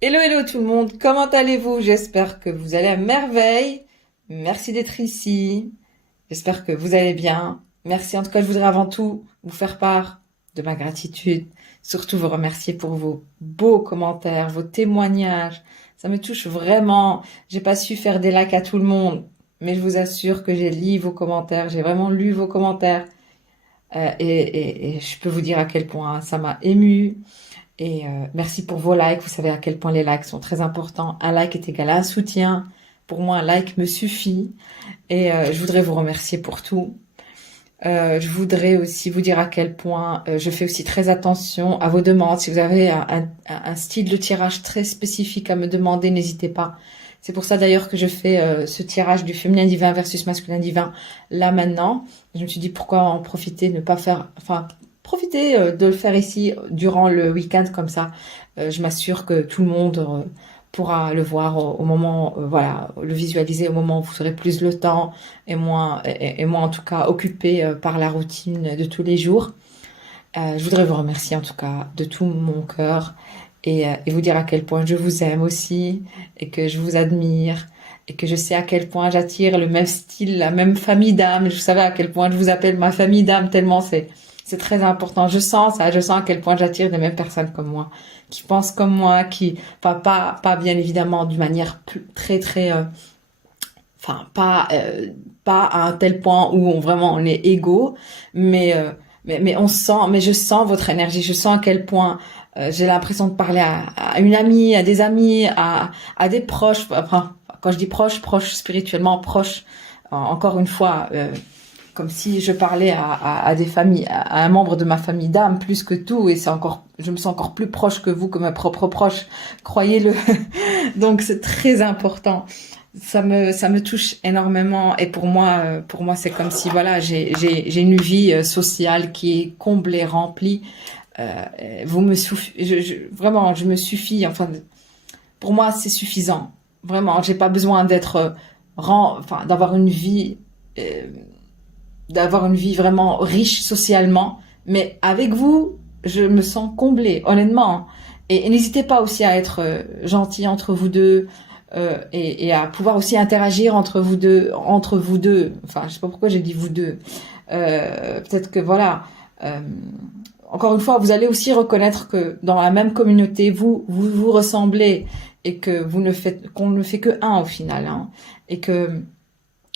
Hello, hello tout le monde, comment allez-vous? J'espère que vous allez à merveille. Merci d'être ici. J'espère que vous allez bien. Merci. En tout cas, je voudrais avant tout vous faire part de ma gratitude. Surtout vous remercier pour vos beaux commentaires, vos témoignages. Ça me touche vraiment. J'ai pas su faire des likes à tout le monde, mais je vous assure que j'ai lu vos commentaires. J'ai vraiment lu vos commentaires. Et je peux vous dire à quel point ça m'a ému. Et merci pour vos likes. Vous savez à quel point les likes sont très importants. Un like est égal à un soutien. Pour moi, un like me suffit. Et je voudrais vous remercier pour tout. Je voudrais aussi vous dire à quel point je fais aussi très attention à vos demandes. Si vous avez un style de tirage très spécifique à me demander, n'hésitez pas. C'est pour ça d'ailleurs que je fais ce tirage du féminin divin versus masculin divin là maintenant. Je me suis dit pourquoi en profiter, ne pas faire, enfin profiter de le faire ici durant le week-end comme ça. Je m'assure que tout le monde pourra le voir au moment, voilà, le visualiser au moment où vous aurez plus le temps et moins en tout cas occupé par la routine de tous les jours. Je voudrais vous remercier en tout cas de tout mon cœur et vous dire à quel point je vous aime aussi et que je vous admire et que je sais à quel point j'attire le même style, la même famille d'âmes. Je savais à quel point je vous appelle ma famille d'âmes tellement c'est très important. Je sens ça, je sens à quel point j'attire des mêmes personnes comme moi, qui pensent comme moi, qui, enfin pas bien évidemment d'une manière très très, enfin pas à un tel point où vraiment on est égaux, mais mais on sent, mais je sens votre énergie, je sens à quel point j'ai l'impression de parler à une amie, à des amis, à des proches. Enfin, quand je dis proches, proches spirituellement, proches. Encore une fois, comme si je parlais à des familles, à un membre de ma famille d'âme plus que tout, et c'est encore, je me sens encore plus proche que vous, que mes propres proches, croyez-le. Donc c'est très important. Ça me touche énormément et pour moi c'est comme si voilà j'ai une vie sociale qui est comblée, remplie. Vous me vraiment je me suffis. Enfin pour moi c'est suffisant. Vraiment j'ai pas besoin d'être enfin euh, d'avoir une vie vraiment riche socialement, mais avec vous, je me sens comblée, honnêtement. Et n'hésitez pas aussi à être gentil entre vous deux et à pouvoir aussi interagir entre vous deux. Enfin, je sais pas pourquoi j'ai dit vous deux. Peut-être que voilà. euh, Encore une fois, vous allez aussi reconnaître que dans la même communauté, vous ressemblez et que vous ne faites qu'on ne fait que un au final, hein, et que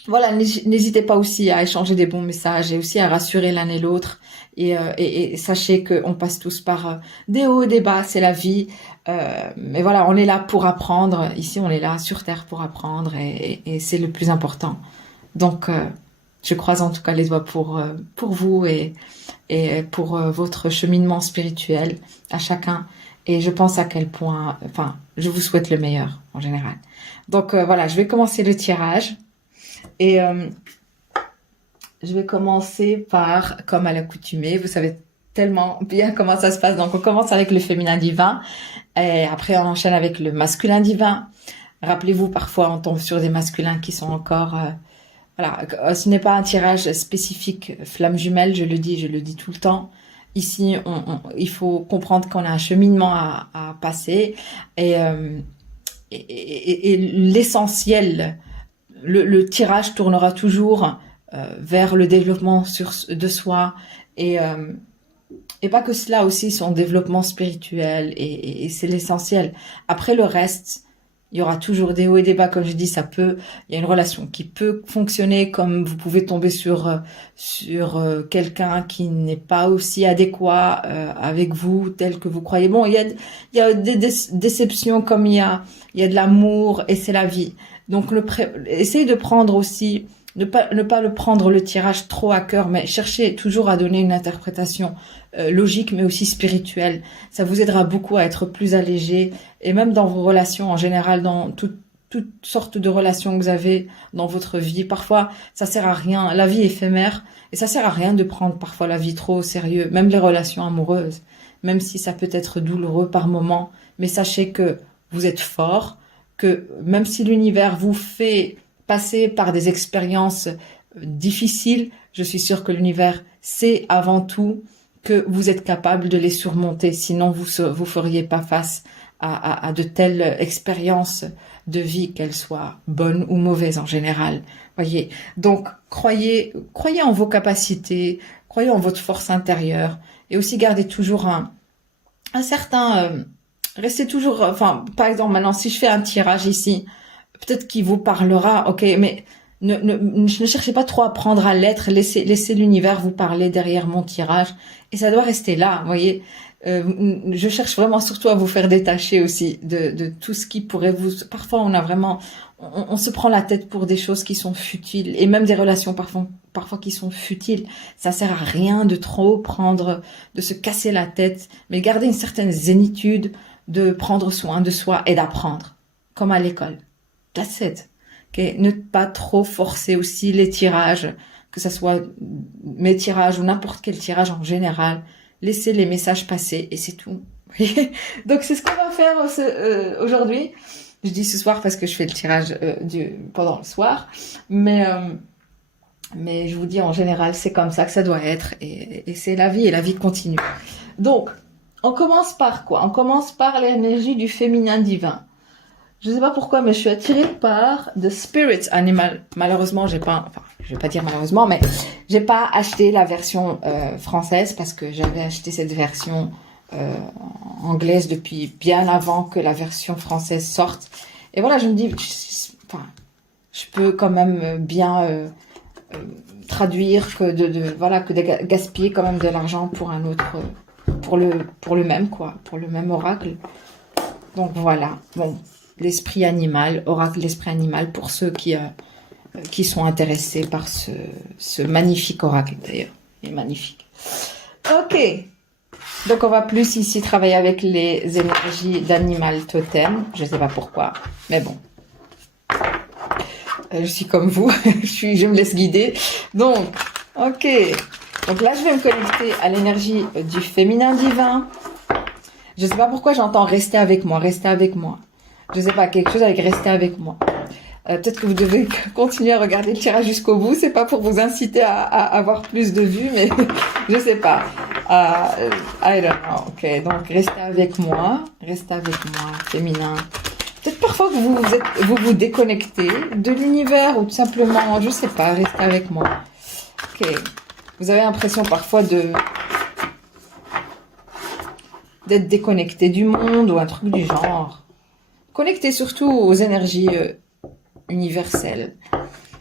voilà, n'hésitez pas aussi à échanger des bons messages et aussi à rassurer l'un et l'autre. Et sachez qu'on passe tous par des hauts et des bas, c'est la vie. Mais voilà, on est là pour apprendre. Ici, on est là sur Terre pour apprendre et c'est le plus important. Donc, je croise en tout cas les doigts pour vous et pour votre cheminement spirituel à chacun. Et je pense à quel point, enfin, je vous souhaite le meilleur en général. Donc voilà, je vais commencer le tirage. Et je vais commencer par, comme à l'accoutumée, vous savez tellement bien comment ça se passe. Donc on commence avec le féminin divin et après on enchaîne avec le masculin divin. Rappelez-vous, parfois on tombe sur des masculins qui sont encore... voilà, ce n'est pas un tirage spécifique flamme jumelle, je le dis tout le temps. Ici, il faut comprendre qu'on a un cheminement à passer et, et l'essentiel le tirage tournera toujours vers le développement de soi et, euh, et pas que cela aussi, son développement spirituel et c'est l'essentiel. Après le reste, il y aura toujours des hauts et des bas, comme je dis, il y a une relation qui peut fonctionner comme vous pouvez tomber sur quelqu'un qui n'est pas aussi adéquat avec vous, tel que vous croyez. Bon, il y a des déceptions comme il y a de l'amour et c'est la vie. Donc, essayez de prendre aussi, ne pas le prendre le tirage trop à cœur, mais cherchez toujours à donner une interprétation logique, mais aussi spirituelle. Ça vous aidera beaucoup à être plus allégé, et même dans vos relations en général, dans toutes sortes de relations que vous avez dans votre vie. Parfois, ça sert à rien. La vie est éphémère, et ça sert à rien de prendre parfois la vie trop au sérieux, même les relations amoureuses, même si ça peut être douloureux par moments. Mais sachez que vous êtes fort, que même si l'univers vous fait passer par des expériences difficiles, je suis sûre que l'univers sait avant tout que vous êtes capable de les surmonter, sinon vous feriez pas face à de telles expériences de vie, qu'elles soient bonnes ou mauvaises en général. Voyez. Donc, croyez en vos capacités, croyez en votre force intérieure, et aussi gardez toujours un certain, restez toujours, enfin, par exemple, maintenant, si je fais un tirage ici, peut-être qu'il vous parlera, ok, mais ne cherchez pas trop à prendre à l'être, laissez l'univers vous parler derrière mon tirage, et ça doit rester là, vous voyez. Je cherche vraiment surtout à vous faire détacher aussi de tout ce qui pourrait vous... Parfois, on a vraiment... On se prend la tête pour des choses qui sont futiles, et même des relations parfois qui sont futiles. Ça sert à rien de trop prendre, de se casser la tête, mais garder une certaine zénitude, de prendre soin de soi et d'apprendre, comme à l'école. That's it. Okay? Ne pas trop forcer aussi les tirages, que ça soit mes tirages ou n'importe quel tirage en général. Laissez les messages passer et c'est tout. Donc c'est ce qu'on va faire aujourd'hui. Je dis ce soir parce que je fais le tirage pendant le soir, mais je vous dis en général c'est comme ça que ça doit être et c'est la vie et la vie continue. Donc on commence par quoi? On commence par l'énergie du féminin divin. Je ne sais pas pourquoi, mais je suis attirée par The Spirit Animal. Malheureusement, je vais pas dire malheureusement, mais j'ai pas acheté la version française parce que j'avais acheté cette version anglaise depuis bien avant que la version française sorte. Et voilà, je me dis, je peux quand même bien traduire que de gaspiller quand même de l'argent pour un autre, pour le même quoi, pour le même oracle. Donc voilà, bon. L'esprit animal, oracle l'esprit animal pour ceux qui sont intéressés par ce magnifique oracle d'ailleurs. Il est magnifique. Ok. Donc on va plus ici travailler avec les énergies d'animal totem. Je ne sais pas pourquoi, mais bon. Je suis comme vous, je me laisse guider. Donc, ok. Donc là je vais me connecter à l'énergie du féminin divin. Je ne sais pas pourquoi j'entends rester avec moi, rester avec moi. Je sais pas, quelque chose avec rester avec moi. Peut-être que vous devez continuer à regarder le tirage jusqu'au bout. C'est pas pour vous inciter à avoir plus de vues, mais je sais pas. I don't know. Ok, donc restez avec moi, féminin. Peut-être parfois que vous déconnectez de l'univers ou tout simplement, je sais pas, restez avec moi. Ok. Vous avez l'impression parfois d'être déconnecté du monde ou un truc du genre. Connectez surtout aux énergies universelles.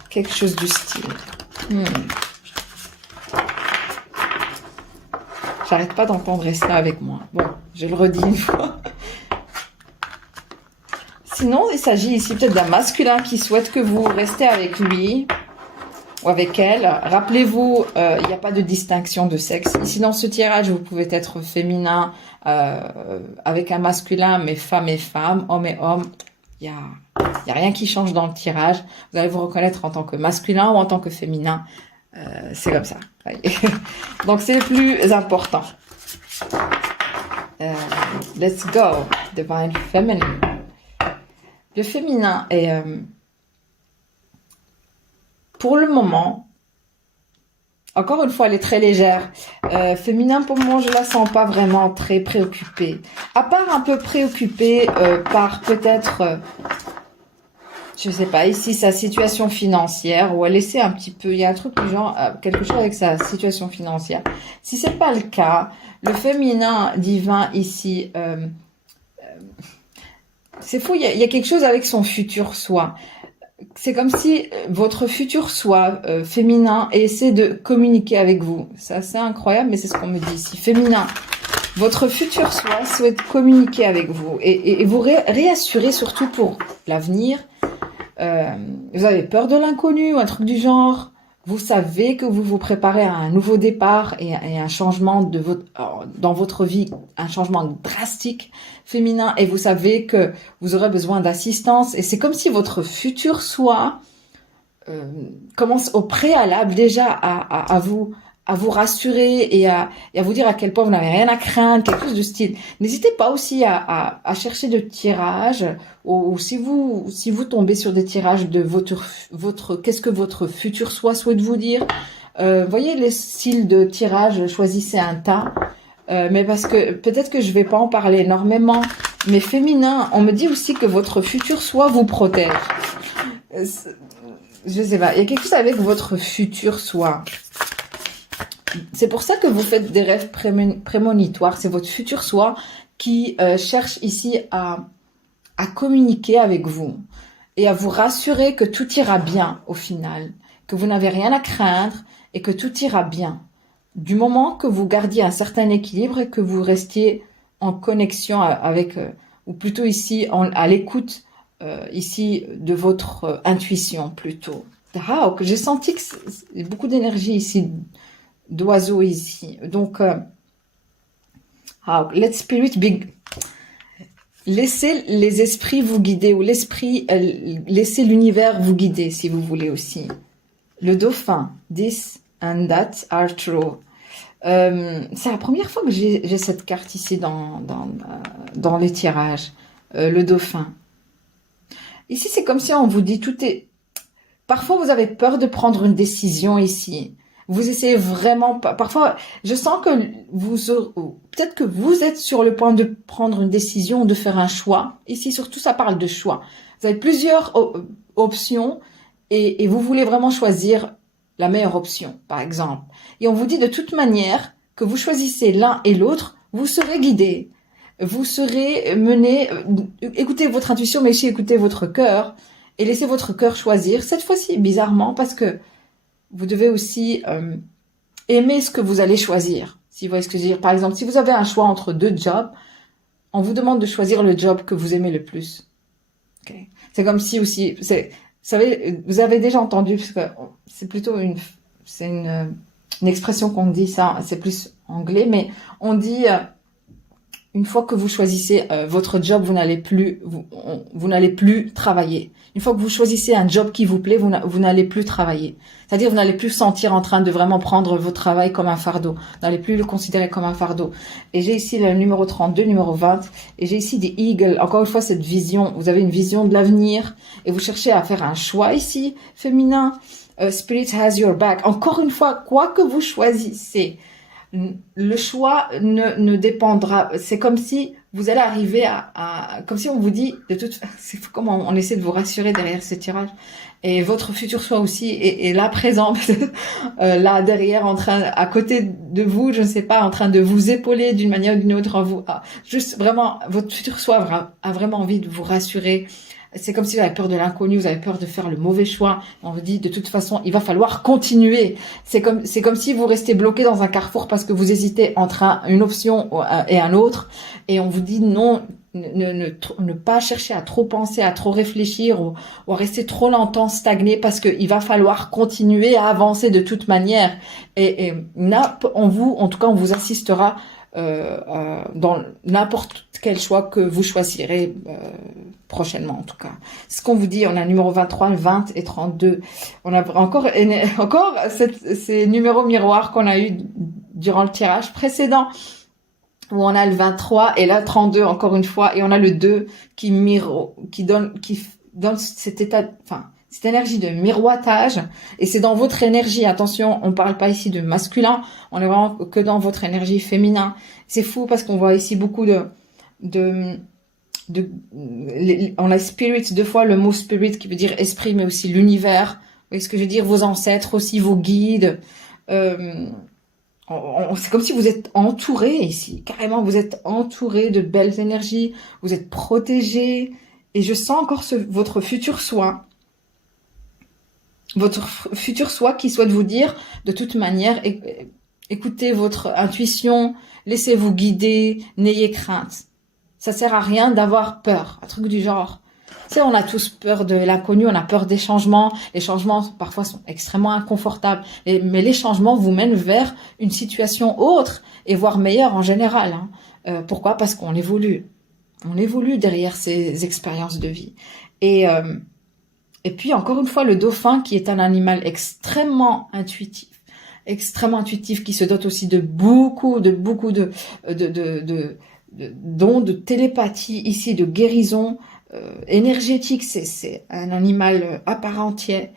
Quelque chose du style. J'arrête pas d'entendre rester avec moi. Bon, je le redis une fois. Sinon, il s'agit ici peut-être d'un masculin qui souhaite que vous restez avec lui ou avec elle. Rappelez-vous, il n'y a pas de distinction de sexe. Ici, dans ce tirage, vous pouvez être féminin avec un masculin, mais femme et femme, homme et homme. Il y a rien qui change dans le tirage. Vous allez vous reconnaître en tant que masculin ou en tant que féminin. C'est comme ça. Donc, c'est le plus important. Let's go. Divine Feminine. Le féminin est... pour le moment, encore une fois, elle est très légère. Féminin, pour le moment, je la sens pas vraiment très préoccupée. À part un peu préoccupée par peut-être, je sais pas, ici, sa situation financière, où elle essaie un petit peu, il y a un truc du genre, quelque chose avec sa situation financière. Si c'est pas le cas, le féminin divin ici, c'est fou, il y a quelque chose avec son futur soi. C'est comme si votre futur soi féminin essaie de communiquer avec vous. C'est assez incroyable, mais c'est ce qu'on me dit ici. Féminin, votre futur soi souhaite communiquer avec vous et vous réassurer surtout pour l'avenir. Vous avez peur de l'inconnu ou un truc du genre. Vous savez que vous vous préparez à un nouveau départ et un changement dans votre vie, un changement drastique féminin, et vous savez que vous aurez besoin d'assistance. Et c'est comme si votre futur soi commence au préalable déjà à vous rassurer et à vous dire à quel point vous n'avez rien à craindre, quelque chose de style. N'hésitez pas aussi à chercher de tirages, ou si vous tombez sur des tirages de votre qu'est-ce que votre futur soi souhaite vous dire. Voyez les styles de tirage, choisissez un tas. Mais parce que peut-être que je vais pas en parler énormément, Mais féminin, on me dit aussi que votre futur soi vous protège. Je sais pas, il y a quelque chose avec votre futur soi. C'est pour ça que vous faites des rêves prémonitoires. C'est votre futur soi qui cherche ici à communiquer avec vous et à vous rassurer que tout ira bien au final, que vous n'avez rien à craindre et que tout ira bien. Du moment que vous gardiez un certain équilibre et que vous restiez en connexion avec, ou plutôt ici, à l'écoute ici de votre intuition plutôt. Ah, j'ai senti que c'est beaucoup d'énergie ici, d'oiseaux ici. Donc, let spirit be... Laissez les esprits vous guider, ou laissez l'univers vous guider si vous voulez aussi. Le dauphin, this and that are true. C'est la première fois que j'ai cette carte ici dans les tirages. Le dauphin. Ici, c'est comme si on vous dit tout est... Parfois, vous avez peur de prendre une décision ici. Vous essayez vraiment... Parfois, je sens que peut-être que vous êtes sur le point de prendre une décision, de faire un choix. Ici, surtout, ça parle de choix. Vous avez plusieurs options et vous voulez vraiment choisir la meilleure option, par exemple. Et on vous dit de toute manière que vous choisissez l'un et l'autre, vous serez guidé. Vous serez mené... Écoutez votre intuition, mais aussi écoutez votre cœur et laissez votre cœur choisir. Cette fois-ci, bizarrement, parce que vous devez aussi aimer ce que vous allez choisir. Si vous voyez ce que je veux dire. Par exemple, si vous avez un choix entre deux jobs, on vous demande de choisir le job que vous aimez le plus. Okay. C'est comme si aussi... Vous savez, vous avez déjà entendu, parce que c'est plutôt une expression qu'on dit, ça, c'est plus anglais, mais on dit... Une fois que vous choisissez votre job, vous n'allez plus travailler. Une fois que vous choisissez un job qui vous plaît, vous n'allez plus travailler. C'est-à-dire, vous n'allez plus sentir en train de vraiment prendre votre travail comme un fardeau. Vous n'allez plus le considérer comme un fardeau. Et j'ai ici le numéro 32, numéro 20. Et j'ai ici des eagles. Encore une fois, cette vision. Vous avez une vision de l'avenir. Et vous cherchez à faire un choix ici, féminin. Spirit has your back. Encore une fois, quoi que vous choisissez, le choix ne dépendra. C'est comme si vous allez arriver comme si on vous dit c'est comme on essaie de vous rassurer derrière ce tirage. Et votre futur soi aussi est là présent, là derrière, à côté de vous, je ne sais pas, en train de vous épauler d'une manière ou d'une autre. Juste vraiment, votre futur soi a vraiment envie de vous rassurer. C'est comme si vous avez peur de l'inconnu, vous avez peur de faire le mauvais choix. On vous dit, de toute façon, il va falloir continuer. C'est comme si vous restez bloqué dans un carrefour parce que vous hésitez entre une option et un autre. Et on vous dit non, ne pas chercher à trop penser, à trop réfléchir ou à rester trop longtemps stagné parce qu'il va falloir continuer à avancer de toute manière. Et en tout cas, on vous assistera dans n'importe quel choix que vous choisirez prochainement en tout cas. Ce qu'on vous dit, on a le numéro 23, 20 et 32. On a encore ces numéros miroirs qu'on a eu durant le tirage précédent où on a le 23 et là 32 encore une fois et on a le 2 qui donne cet état, cette énergie de miroitage et c'est dans votre énergie. Attention, on parle pas ici de masculin, on est vraiment que dans votre énergie féminin. C'est fou parce qu'on voit ici beaucoup on a spirit, deux fois le mot spirit qui veut dire esprit, mais aussi l'univers. Vous voyez ce que je veux dire? Vos ancêtres aussi, vos guides. C'est comme si vous êtes entouré ici. Carrément, vous êtes entouré de belles énergies. Vous êtes protégé. Et je sens encore votre futur soi. Votre futur soi qui souhaite vous dire, de toute manière, écoutez votre intuition, laissez-vous guider, n'ayez crainte. Ça sert à rien d'avoir peur, un truc du genre. Tu sais, on a tous peur de l'inconnu, on a peur des changements. Les changements, parfois, sont extrêmement inconfortables. Mais les changements vous mènent vers une situation autre, et voire meilleure en général. Pourquoi? Parce qu'on évolue. On évolue derrière ces expériences de vie. Et puis, encore une fois, le dauphin, qui est un animal extrêmement intuitif, qui se dote aussi de beaucoup de dons de télépathie ici, de guérison énergétique. C'est un animal à part entière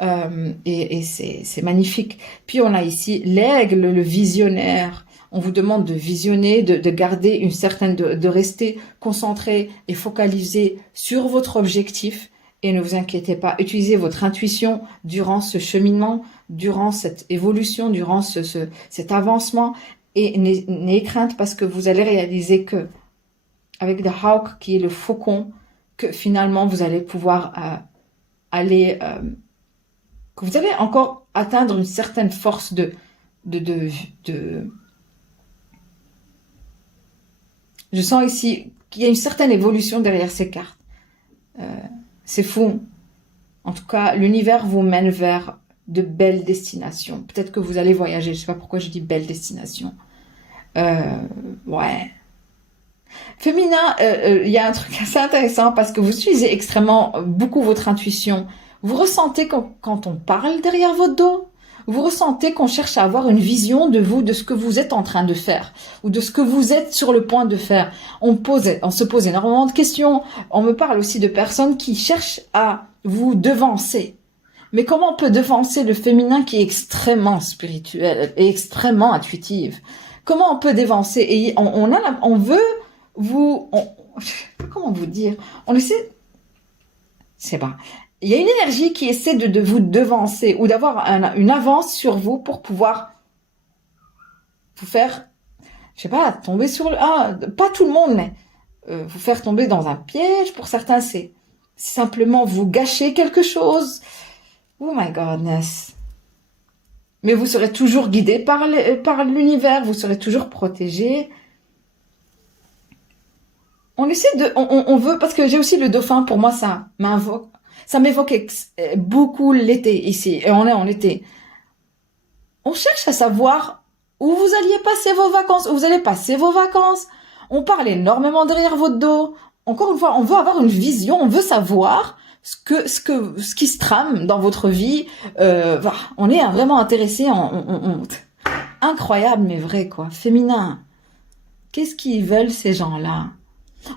et c'est magnifique. Puis on a ici l'aigle, le visionnaire. On vous demande de visionner, de garder une certaine, de rester concentré et focalisé sur votre objectif. Et ne vous inquiétez pas, utilisez votre intuition durant ce cheminement, durant cette évolution, durant cet avancement. Et n'ayez crainte parce que vous allez réaliser que, avec The Hawk, qui est le faucon, que finalement vous allez pouvoir que vous allez encore atteindre une certaine force Je sens ici qu'il y a une certaine évolution derrière ces cartes. C'est fou. En tout cas, l'univers vous mène vers de belles destinations. Peut-être que vous allez voyager. Je sais pas pourquoi je dis belles destinations. Ouais. Féminin, il y a un truc assez intéressant parce que vous utilisez extrêmement beaucoup votre intuition. Vous ressentez quand on parle derrière votre dos, vous ressentez qu'on cherche à avoir une vision de vous, de ce que vous êtes en train de faire ou de ce que vous êtes sur le point de faire. On se pose énormément de questions. On me parle aussi de personnes qui cherchent à vous devancer. Mais comment on peut devancer le féminin qui est extrêmement spirituel et extrêmement intuitif? Comment on peut devancer? Et on veut vous, comment vous dire? On essaie, c'est pas. Il y a une énergie qui essaie de vous devancer ou d'avoir une avance sur vous pour pouvoir vous faire, je sais pas, tomber sur pas tout le monde, mais vous faire tomber dans un piège. Pour certains, c'est simplement vous gâcher quelque chose. Oh my godness. Mais vous serez toujours guidé par l'univers, vous serez toujours protégé. On essaie on veut, parce que j'ai aussi le dauphin, pour moi, ça m'évoque beaucoup l'été ici, et on est en été. On cherche à savoir où vous alliez passer vos vacances, où vous allez passer vos vacances. On parle énormément derrière votre dos. Encore une fois, on veut avoir une vision, on veut savoir ce qui se trame dans votre vie. On est vraiment intéressé incroyable, mais vrai, quoi. Féminin. Qu'est-ce qu'ils veulent, ces gens-là?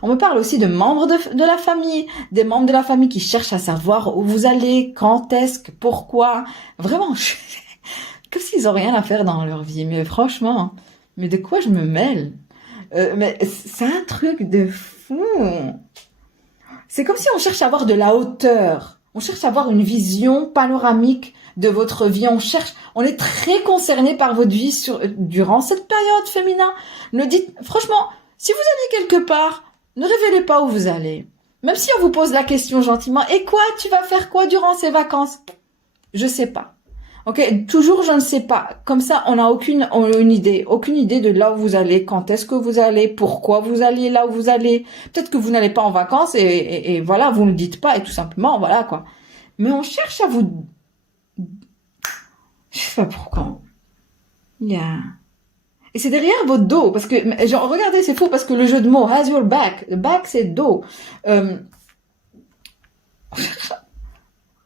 On me parle aussi de membres de la famille, des membres de la famille qui cherchent à savoir où vous allez, quand est-ce, pourquoi. Vraiment, comme s'ils ont rien à faire dans leur vie. Mais franchement, mais de quoi je me mêle? Mais c'est un truc de fou. C'est comme si on cherche à avoir de la hauteur. On cherche à avoir une vision panoramique de votre vie. On est très concerné par votre vie durant cette période féminin. Franchement, si vous allez quelque part, ne révélez pas où vous allez. Même si on vous pose la question gentiment, et quoi, tu vas faire quoi durant ces vacances? Je sais pas. Ok, toujours je ne sais pas. Comme ça, on n'a aucune idée de là où vous allez, quand est-ce que vous allez, pourquoi vous allez là où vous allez. Peut-être que vous n'allez pas en vacances et voilà, vous ne le dites pas et tout simplement, voilà quoi. Mais on cherche à vous... Je sais pas pourquoi. Et c'est derrière votre dos, parce que, genre, regardez, c'est fou, parce que le jeu de mots, has your back, le back c'est dos.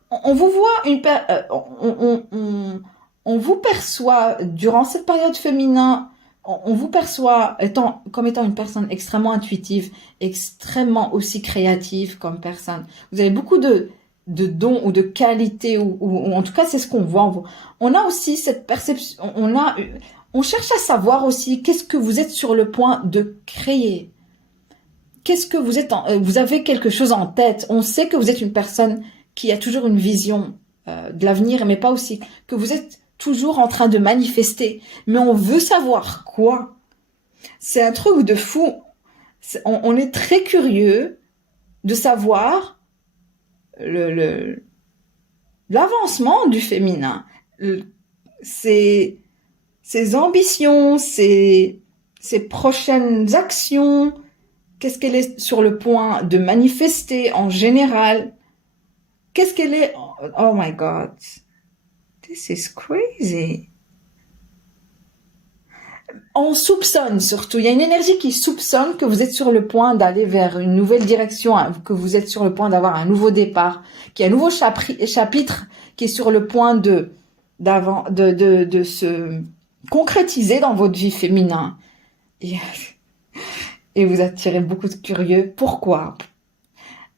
On vous voit on vous perçoit, durant cette période féminin, on vous perçoit comme étant une personne extrêmement intuitive, extrêmement aussi créative comme personne. Vous avez beaucoup de dons ou de qualités, ou en tout cas, c'est ce qu'on voit en vous. On a aussi cette perception, on cherche à savoir aussi qu'est-ce que vous êtes sur le point de créer. Qu'est-ce que vous avez quelque chose en tête. On sait que vous êtes une personne qui a toujours une vision de l'avenir, mais pas aussi que vous êtes toujours en train de manifester. Mais on veut savoir quoi. C'est un truc de fou. On est très curieux de savoir l'avancement du féminin. Ses ambitions, ses prochaines actions, qu'est-ce qu'elle est sur le point de manifester en général, qu'est-ce qu'elle est... Oh my God, this is crazy. On soupçonne surtout, il y a une énergie qui soupçonne que vous êtes sur le point d'aller vers une nouvelle direction, que vous êtes sur le point d'avoir un nouveau départ, qu'il y a un nouveau chapitre qui est sur le point de se concrétiser dans votre vie féminin. Et vous attirez beaucoup de curieux. Pourquoi?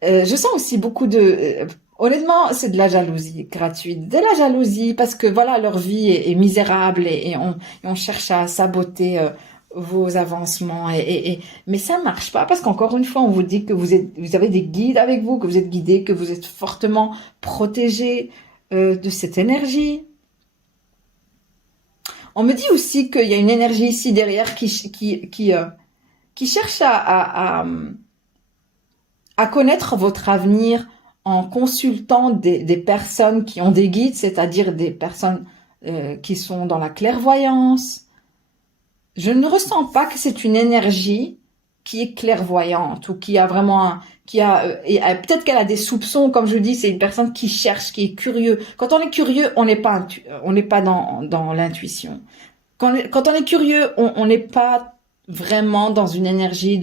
Je sens aussi beaucoup honnêtement, c'est de la jalousie gratuite, de la jalousie parce que voilà, leur vie est misérable et on cherche à saboter vos avancements mais ça marche pas parce qu'encore une fois, on vous dit que vous avez des guides avec vous, que vous êtes guidés, que vous êtes fortement protégés de cette énergie. On me dit aussi qu'il y a une énergie ici derrière qui cherche à connaître votre avenir en consultant des personnes qui ont des guides, c'est-à-dire des personnes qui sont dans la clairvoyance. Je ne ressens pas que c'est une énergie qui est clairvoyante ou qui a vraiment peut-être qu'elle a des soupçons, comme je dis, c'est une personne qui cherche, qui est curieux. Quand on est curieux, on n'est pas dans l'intuition. Quand on est curieux, on n'est pas vraiment dans une énergie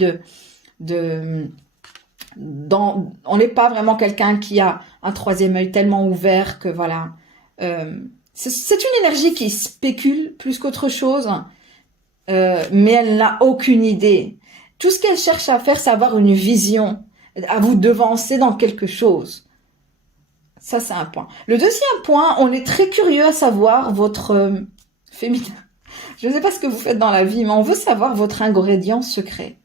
on n'est pas vraiment quelqu'un qui a un troisième œil tellement ouvert que voilà. C'est une énergie qui spécule plus qu'autre chose, mais elle n'a aucune idée. Tout ce qu'elle cherche à faire, c'est avoir une vision, à vous devancer dans quelque chose. Ça, c'est un point. Le deuxième point, on est très curieux à savoir votre féminin. Je ne sais pas ce que vous faites dans la vie, mais on veut savoir votre ingrédient secret.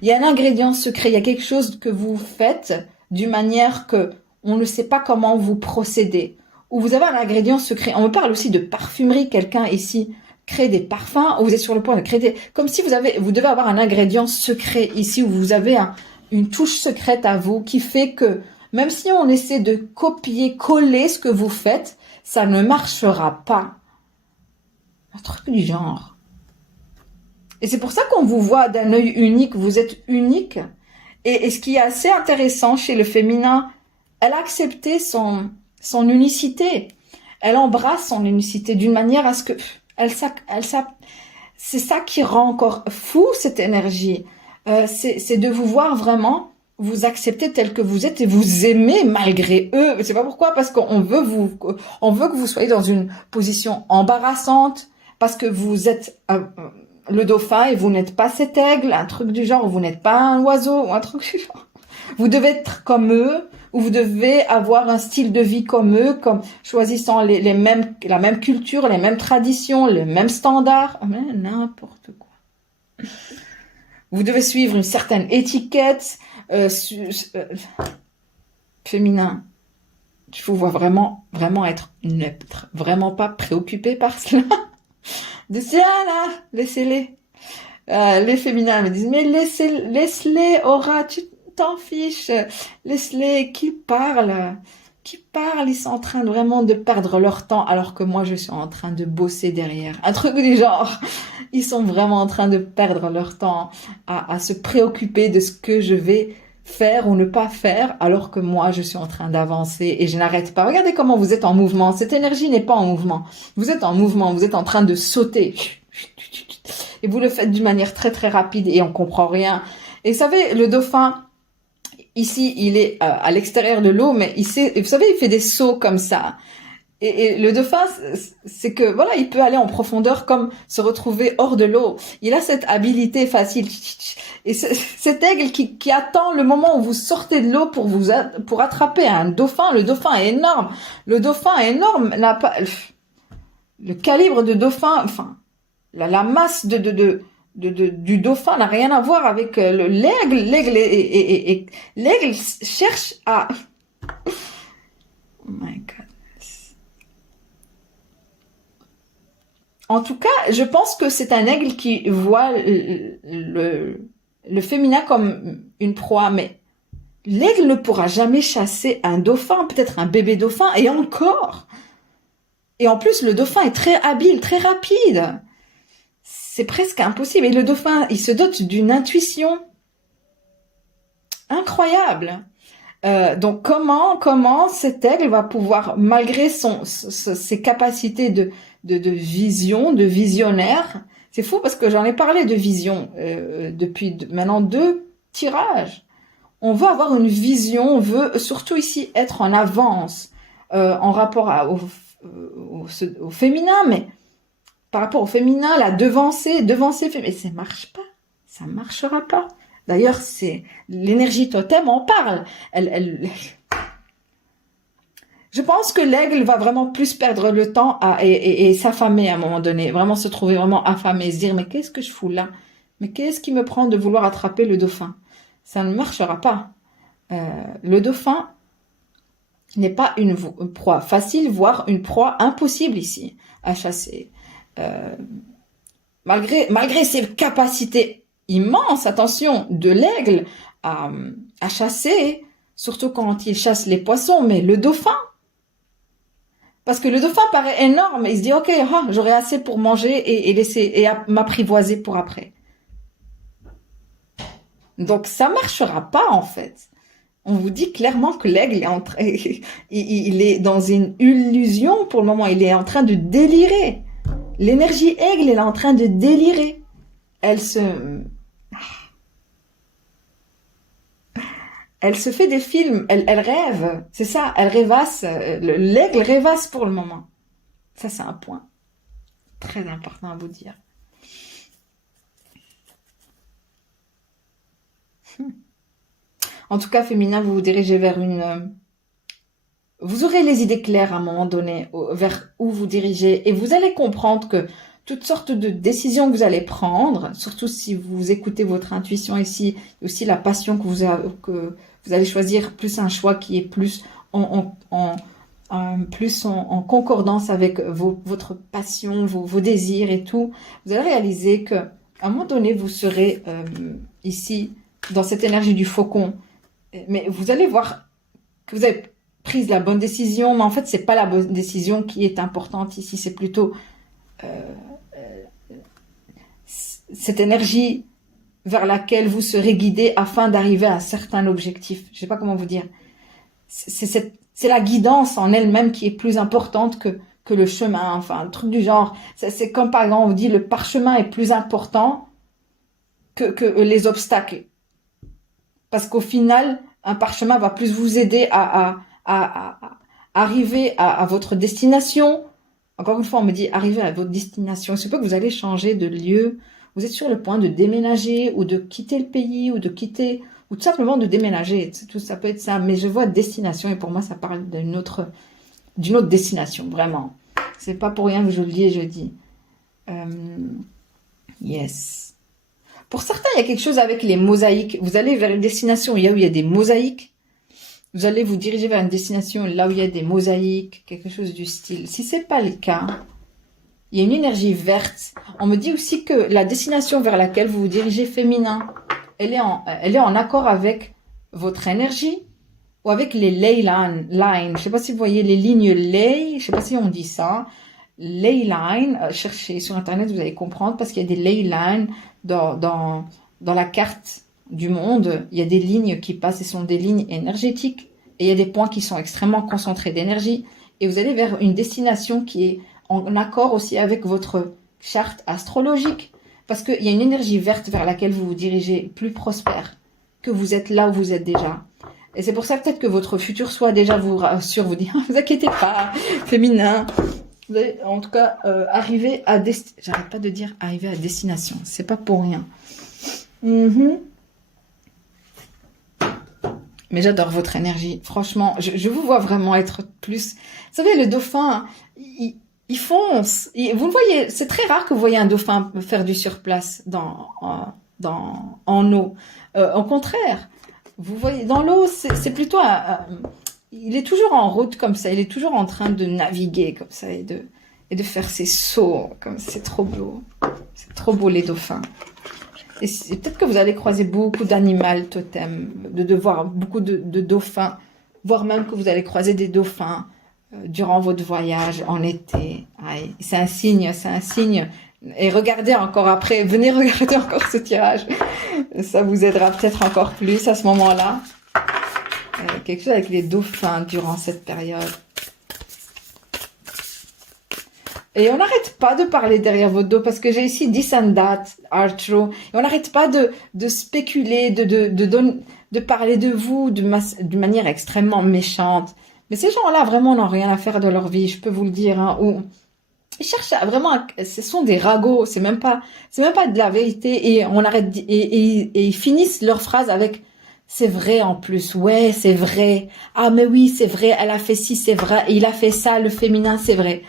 Il y a un ingrédient secret, il y a quelque chose que vous faites d'une manière que on ne sait pas comment vous procédez. Ou vous avez un ingrédient secret. On me parle aussi de parfumerie. Quelqu'un ici crée des parfums, ou vous êtes sur le point de créer comme si vous devez avoir un ingrédient secret ici, où vous avez une touche secrète à vous qui fait que même si on essaie de copier, coller ce que vous faites, ça ne marchera pas. Un truc du genre. Et c'est pour ça qu'on vous voit d'un œil unique, vous êtes unique. Et ce qui est assez intéressant chez le féminin, elle a accepté son unicité. Elle embrasse son unicité d'une manière à ce que c'est ça qui rend encore fou cette énergie. C'est de vous voir vraiment vous accepter tel que vous êtes et vous aimer malgré eux. C'est pas pourquoi, parce qu'on veut que vous soyez dans une position embarrassante, parce que vous êtes le dauphin et vous n'êtes pas cet aigle, un truc du genre, vous n'êtes pas un oiseau ou un truc du genre. Vous devez être comme eux, ou vous devez avoir un style de vie comme eux, comme choisissant la même culture, les mêmes traditions, les mêmes standards, mais n'importe quoi. Vous devez suivre une certaine étiquette féminin. Il faut vraiment être neutre, vraiment pas préoccupé par cela. De là, laissez-les. Les féminins me disent, mais laisse-les, Aura, tu t'en fiches, laisse-les, qui parlent, ils sont en train vraiment de perdre leur temps, alors que moi je suis en train de bosser derrière, un truc du genre, ils sont vraiment en train de perdre leur temps à se préoccuper de ce que je vais faire ou ne pas faire, alors que moi je suis en train d'avancer et je n'arrête pas. Regardez comment vous êtes en mouvement, cette énergie n'est pas en mouvement, vous êtes en mouvement, vous êtes en train de sauter, et vous le faites d'une manière très très rapide et on comprend rien. Et vous savez, le dauphin, ici, il est à l'extérieur de l'eau, mais vous savez, il fait des sauts comme ça. Et le dauphin, c'est que, voilà, il peut aller en profondeur comme se retrouver hors de l'eau. Il a cette habilité facile. Et cet aigle qui attend le moment où vous sortez de l'eau pour attraper un dauphin. Le dauphin est énorme. Le dauphin est énorme, n'a pas, le calibre de dauphin, enfin, la masse du dauphin n'a rien à voir avec l'aigle. L'aigle cherche à... Oh my goodness. En tout cas, je pense que c'est un aigle qui voit le féminin comme une proie, mais l'aigle ne pourra jamais chasser un dauphin, peut-être un bébé dauphin, et encore. Et en plus, le dauphin est très habile, très rapide. C'est presque impossible. Et le dauphin, il se dote d'une intuition incroyable. Donc comment cet aigle va pouvoir, malgré ses capacités de vision, de visionnaire, c'est fou parce que j'en ai parlé de vision depuis maintenant 2 tirages. On veut avoir une vision, on veut surtout ici être en avance en rapport au féminin, mais par rapport au féminin, la devancer, mais ça marche pas, ça marchera pas. D'ailleurs, c'est l'énergie totem en parle. Je pense que l'aigle va vraiment plus perdre le temps et s'affamer à un moment donné, vraiment se trouver vraiment affamé, se dire mais qu'est-ce que je fous là? Mais qu'est-ce qui me prend de vouloir attraper le dauphin? Ça ne marchera pas. Le dauphin n'est pas une proie facile, voire une proie impossible ici à chasser. Malgré ses capacités immenses, attention, de l'aigle à chasser, surtout quand il chasse les poissons, mais le dauphin, parce que le dauphin paraît énorme, il se dit ok, j'aurai assez pour manger et laisser et m'apprivoiser pour après. Donc ça marchera pas en fait. On vous dit clairement que l'aigle est il est dans une illusion pour le moment, il est en train de délirer. L'énergie aigle, elle est en train de délirer. Elle se fait des films, elle rêve, c'est ça, elle rêvasse, l'aigle rêvasse pour le moment. Ça, c'est un point très important à vous dire. En tout cas, féminin, vous vous dirigez vers vous aurez les idées claires à un moment donné, vers où vous dirigez, et vous allez comprendre que toutes sortes de décisions que vous allez prendre, surtout si vous écoutez votre intuition ici, aussi la passion que vous allez choisir, plus un choix qui est plus en concordance avec votre passion, vos désirs et tout, vous allez réaliser que à un moment donné, vous serez ici, dans cette énergie du faucon, mais vous allez voir que vous avez prise la bonne décision, mais en fait, c'est pas la bonne décision qui est importante ici, c'est plutôt cette énergie vers laquelle vous serez guidé afin d'arriver à un certain objectif. Je sais pas comment vous dire. C'est la guidance en elle-même qui est plus importante que le chemin, enfin, un truc du genre. C'est comme par exemple, on vous dit le parchemin est plus important que les obstacles. Parce qu'au final, un parchemin va plus vous aider à arriver à votre destination. Encore une fois, on me dit arriver à votre destination. C'est pas que vous allez changer de lieu. Vous êtes sur le point de déménager ou de quitter le pays ou tout simplement de déménager. Tout ça peut être ça. Mais je vois destination et pour moi, ça parle d'une autre destination, vraiment. C'est pas pour rien que je le dis et je dis. Yes. Pour certains, il y a quelque chose avec les mosaïques. Vous allez vers une destination où il y a des mosaïques. Vous allez vous diriger vers une destination là où il y a des mosaïques, quelque chose du style. Si c'est pas le cas, il y a une énergie verte. On me dit aussi que la destination vers laquelle vous vous dirigez féminin, elle est en accord avec votre énergie ou avec les ley lines. Je sais pas si vous voyez les lignes ley, je sais pas si on dit ça. Ley line, cherchez sur internet, vous allez comprendre parce qu'il y a des ley lines dans la carte du monde, il y a des lignes qui passent, ce sont des lignes énergétiques et il y a des points qui sont extrêmement concentrés d'énergie et vous allez vers une destination qui est en accord aussi avec votre charte astrologique parce qu'il y a une énergie verte vers laquelle vous vous dirigez plus prospère que vous êtes là où vous êtes déjà. Et c'est pour ça peut-être que votre futur soi déjà vous rassure, vous dit vous inquiétez pas, féminin. Vous allez en tout cas arriver à j'arrête pas de dire arriver à destination, c'est pas pour rien. Mais j'adore votre énergie. Franchement, je vous vois vraiment être plus... Vous savez, le dauphin, il fonce. Vous le voyez, c'est très rare que vous voyez un dauphin faire du surplace en eau. Au contraire, vous voyez, dans l'eau, c'est plutôt... il est toujours en route comme ça. Il est toujours en train de naviguer comme ça et de faire ses sauts. Comme c'est trop beau. C'est trop beau, les dauphins. Et peut-être que vous allez croiser beaucoup d'animaux totems, de voir beaucoup de dauphins, voire même que vous allez croiser des dauphins durant votre voyage en été. C'est un signe, c'est un signe. Et regardez encore après, venez regarder encore ce tirage. Ça vous aidera peut-être encore plus à ce moment-là. Quelque chose avec les dauphins durant cette période. Et on n'arrête pas de parler derrière votre dos parce que j'ai ici this and that, Arthro. Et on n'arrête pas de spéculer, de parler de vous d'une manière extrêmement méchante. Mais ces gens-là, vraiment, n'ont rien à faire de leur vie, je peux vous le dire. Hein, ou ils cherchent ce sont des ragots, c'est même pas de la vérité. Et on arrête et ils finissent leur phrase avec C'est vrai en plus, ouais, c'est vrai. Ah mais oui, c'est vrai, elle a fait ci, c'est vrai, il a fait ça, le féminin, c'est vrai.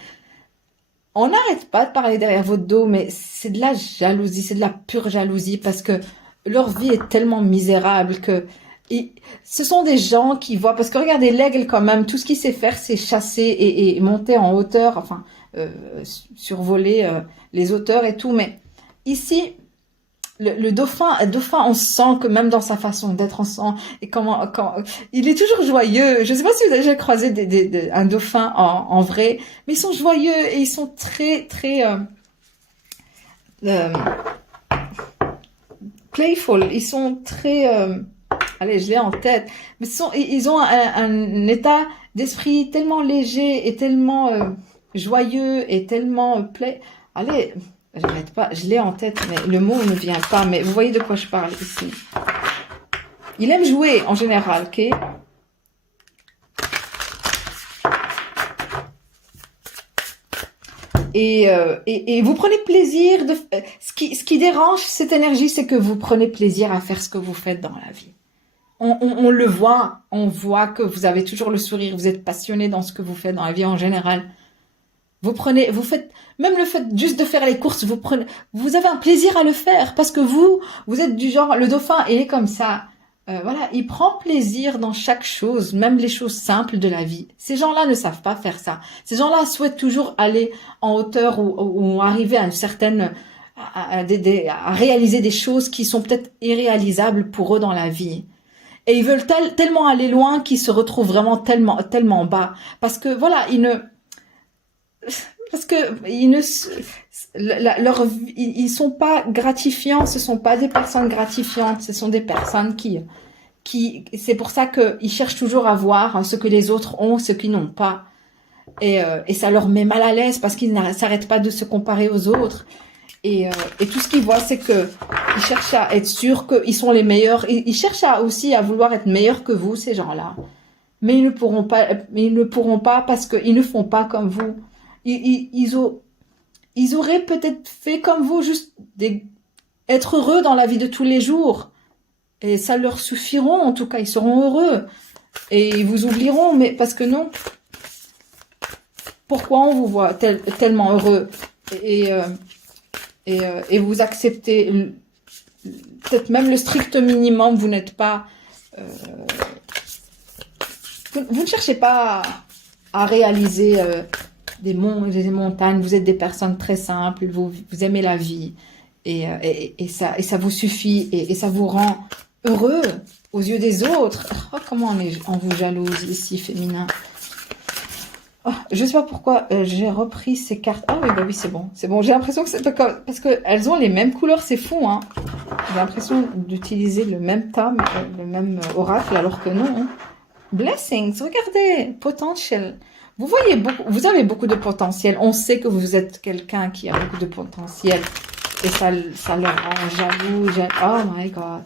On n'arrête pas de parler derrière votre dos, mais c'est de la jalousie, c'est de la pure jalousie parce que leur vie est tellement misérable que ce sont des gens qui voient, parce que regardez, l'aigle quand même, tout ce qu'il sait faire, c'est chasser et monter en hauteur, enfin, survoler les hauteurs et tout, mais ici, le dauphin, on sent que même dans sa façon d'être, on sent et il est toujours joyeux. Je sais pas si vous avez déjà croisé un dauphin en vrai, mais ils sont joyeux et ils sont très très euh, playful. Ils sont très allez, je l'ai en tête, mais ils ont un état d'esprit tellement léger et tellement joyeux et tellement allez, j'arrête pas, je l'ai en tête, mais le mot ne vient pas. Mais vous voyez de quoi je parle ici. Il aime jouer en général, ok? Et vous prenez plaisir de. Ce qui dérange cette énergie, c'est que vous prenez plaisir à faire ce que vous faites dans la vie. On le voit, on voit que vous avez toujours le sourire, vous êtes passionné dans ce que vous faites dans la vie en général. Vous faites, même le fait juste de faire les courses, vous avez un plaisir à le faire parce que vous êtes du genre, le dauphin, il est comme ça. Voilà, il prend plaisir dans chaque chose, même les choses simples de la vie. Ces gens-là ne savent pas faire ça. Ces gens-là souhaitent toujours aller en hauteur ou arriver à une certaine, à réaliser des choses qui sont peut-être irréalisables pour eux dans la vie. Et ils veulent tellement aller loin qu'ils se retrouvent vraiment tellement bas. Parce que voilà, ils sont pas gratifiants, ce sont pas des personnes gratifiantes, ce sont des personnes c'est pour ça qu'ils cherchent toujours à voir ce que les autres ont, ce qu'ils n'ont pas. Et ça leur met mal à l'aise parce qu'ils ne s'arrêtent pas de se comparer aux autres. Et tout ce qu'ils voient, c'est que ils cherchent à être sûrs qu'ils sont les meilleurs. Ils cherchent aussi à vouloir être meilleurs que vous, ces gens-là. Mais ils ne pourront pas parce qu'ils ne font pas comme vous. Ils auraient peut-être fait comme vous, juste être heureux dans la vie de tous les jours. Et ça leur suffiront, en tout cas, ils seront heureux. Et ils vous oublieront, mais parce que non. Pourquoi on vous voit tellement heureux et vous acceptez peut-être même le strict minimum, vous n'êtes pas... vous ne cherchez pas à réaliser des montagnes, vous êtes des personnes très simples, vous aimez la vie et ça vous suffit et ça vous rend heureux aux yeux des autres. Oh, comment on vous jalouse ici, féminin. Oh, je sais pas pourquoi j'ai repris ces cartes. Ah oui, bah oui, c'est bon. C'est bon, j'ai l'impression que c'est parce que elles ont les mêmes couleurs, c'est fou, hein. J'ai l'impression d'utiliser le même thème, le même oracle, alors que non. Hein. Blessings, regardez, potential. Vous avez beaucoup de potentiel. On sait que vous êtes quelqu'un qui a beaucoup de potentiel. Et ça leur rend jaloux. Oh my God.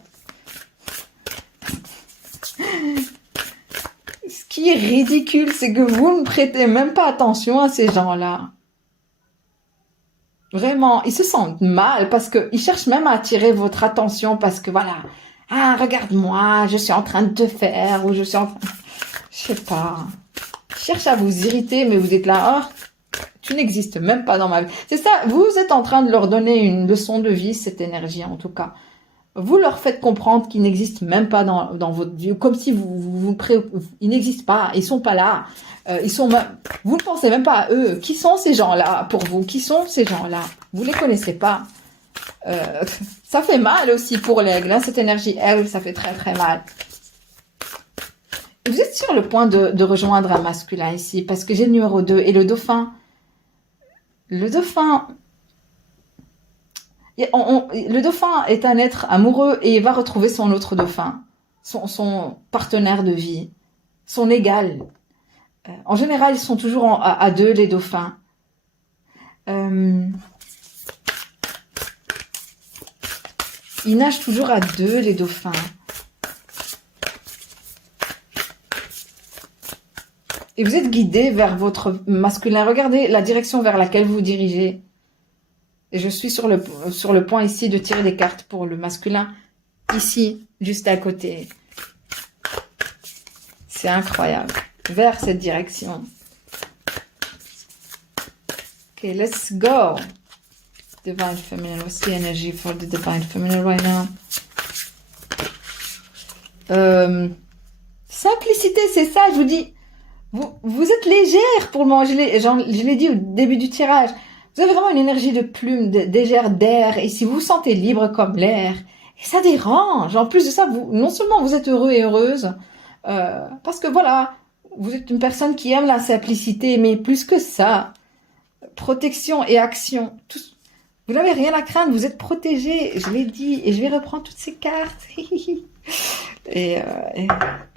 Ce qui est ridicule, c'est que vous ne prêtez même pas attention à ces gens-là. Vraiment, ils se sentent mal parce qu'ils cherchent même à attirer votre attention parce que voilà, ah, regarde-moi, je suis en train de te faire ou je suis en train... Je sais pas. Ils cherchent à vous irriter, mais vous êtes là, oh, tu n'existes même pas dans ma vie. C'est ça, vous êtes en train de leur donner une leçon de vie, cette énergie en tout cas. Vous leur faites comprendre qu'ils n'existent même pas dans votre vie, comme si ils n'existent pas, ils sont pas là. Vous ne pensez même pas à eux. Qui sont ces gens-là pour vous? Qui sont ces gens-là? Vous les connaissez pas. Ça fait mal aussi pour l'aigle, hein, cette énergie aigle, ça fait très très mal. Et vous êtes sur le point de rejoindre un masculin ici, parce que j'ai le numéro 2 et le dauphin. Le dauphin est un être amoureux et il va retrouver son autre dauphin, son partenaire de vie, son égal. En général, ils sont toujours à deux, les dauphins. Ils nagent toujours à deux, les dauphins. Et vous êtes guidé vers votre masculin. Regardez la direction vers laquelle vous vous dirigez. Et je suis sur le point ici de tirer des cartes pour le masculin. Ici, juste à côté. C'est incroyable. Vers cette direction. Ok, let's go. Divine Feminine. What's the energy for the Divine Feminine right now? Simplicité, c'est ça, je vous dis. Vous êtes légère pour le moment. Je l'ai dit au début du tirage. Vous avez vraiment une énergie de plume, légère d'air. Et si vous vous sentez libre comme l'air, et ça dérange. En plus de ça, non seulement vous êtes heureux et heureuse, parce que voilà, vous êtes une personne qui aime la simplicité, mais plus que ça, protection et action. Vous n'avez rien à craindre, vous êtes protégé. Je l'ai dit, et je vais reprendre toutes ces cartes. et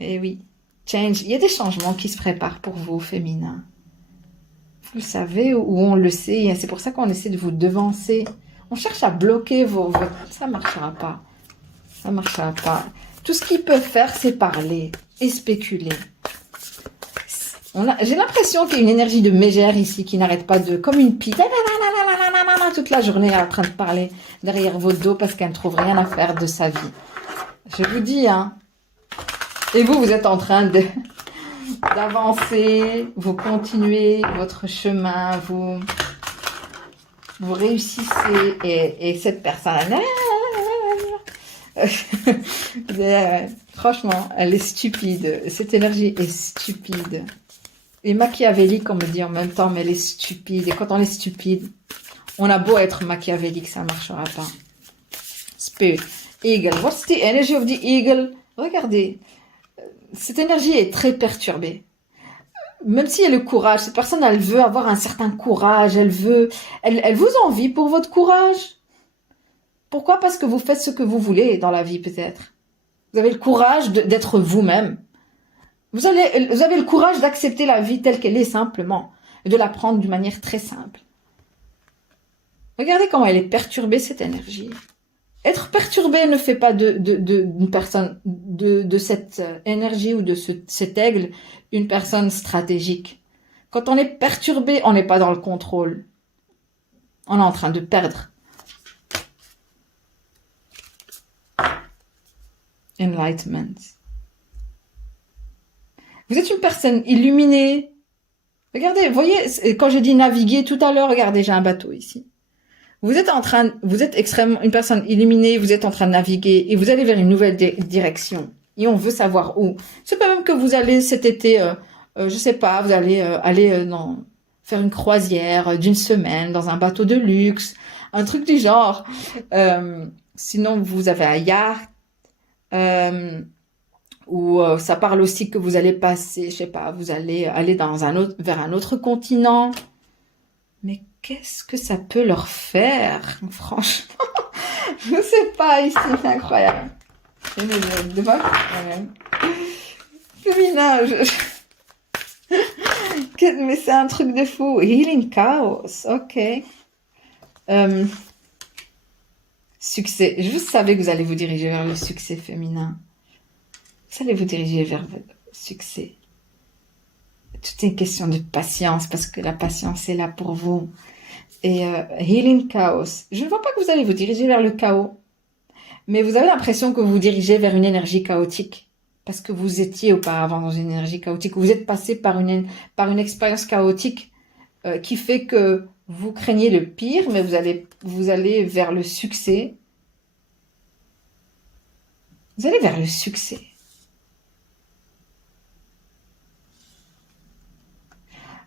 oui, change. Il y a des changements qui se préparent pour vous, féminin. Vous le savez ou on le sait. C'est pour ça qu'on essaie de vous devancer. On cherche à bloquer vos... Ça ne marchera pas. Ça ne marchera pas. Tout ce qu'ils peuvent faire, c'est parler et spéculer. J'ai l'impression qu'il y a une énergie de mégère ici qui n'arrête pas de... Comme une pie. Toute la journée en train de parler derrière votre dos parce qu'elle ne trouve rien à faire de sa vie. Je vous dis, hein. Et vous êtes en train d'avancer, vous continuez votre chemin, vous réussissez et cette personne, franchement, elle est stupide. Cette énergie est stupide. Et machiavélique, on me dit en même temps, mais elle est stupide. Et quand on est stupide, on a beau être machiavélique, ça ne marchera pas. Spirit. Eagle. What's the energy of the eagle? Regardez. Cette énergie est très perturbée. Même si elle a le courage, cette personne, elle veut avoir un certain courage, elle vous envie pour votre courage. Pourquoi? Parce que vous faites ce que vous voulez dans la vie, peut-être. Vous avez le courage d'être vous-même. Vous avez le courage d'accepter la vie telle qu'elle est simplement, et de la prendre d'une manière très simple. Regardez comment elle est perturbée, cette énergie. Être perturbé ne fait pas d'une personne, de cette énergie ou de cet aigle, une personne stratégique. Quand on est perturbé, on n'est pas dans le contrôle. On est en train de perdre. Enlightenment. Vous êtes une personne illuminée. Regardez, vous voyez, quand j'ai dit naviguer tout à l'heure, regardez, j'ai un bateau ici. Vous êtes extrêmement une personne illuminée, vous êtes en train de naviguer et vous allez vers une nouvelle direction. Et on veut savoir où. C'est pas même que vous allez cet été, je sais pas, vous allez faire une croisière d'une semaine dans un bateau de luxe, un truc du genre. Sinon, vous avez un yacht. Ou ça parle aussi que vous allez passer, je sais pas, vous allez aller vers un autre continent. Mais qu'est-ce que ça peut leur faire, franchement? Je ne sais pas ici, c'est incroyable. Féminin, mais c'est un truc de fou. Healing chaos, ok. Succès. Je savais que vous allez vous diriger vers le succès féminin. Vous allez vous diriger vers le succès. Tout est une question de patience, parce que la patience est là pour vous. Et healing chaos. Je ne vois pas que vous allez vous diriger vers le chaos, mais vous avez l'impression que vous vous dirigez vers une énergie chaotique, parce que vous étiez auparavant dans une énergie chaotique, vous êtes passé par une expérience chaotique qui fait que vous craignez le pire, mais vous allez vers le succès. Vous allez vers le succès.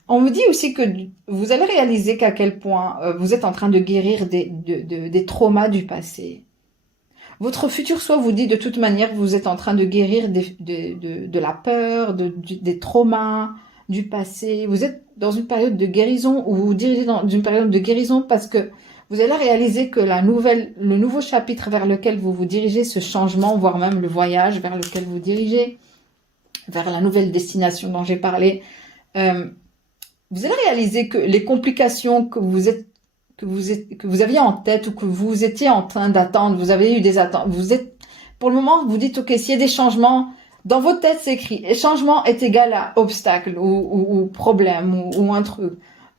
On me dit aussi que vous allez réaliser qu'à quel point vous êtes en train de guérir des traumas du passé. Votre futur soi vous dit de toute manière que vous êtes en train de guérir de la peur, des traumas du passé. Vous êtes dans une période de guérison ou vous vous dirigez dans une période de guérison parce que vous allez réaliser que le nouveau chapitre vers lequel vous vous dirigez, ce changement, voire même le voyage vers lequel vous dirigez, vers la nouvelle destination dont j'ai parlé, vous allez réaliser que les complications que vous aviez en tête ou que vous étiez en train d'attendre, vous avez eu des attentes, pour le moment, vous dites, ok, s'il y a des changements, dans votre tête, c'est écrit, et changement est égal à obstacle ou problème ou un truc.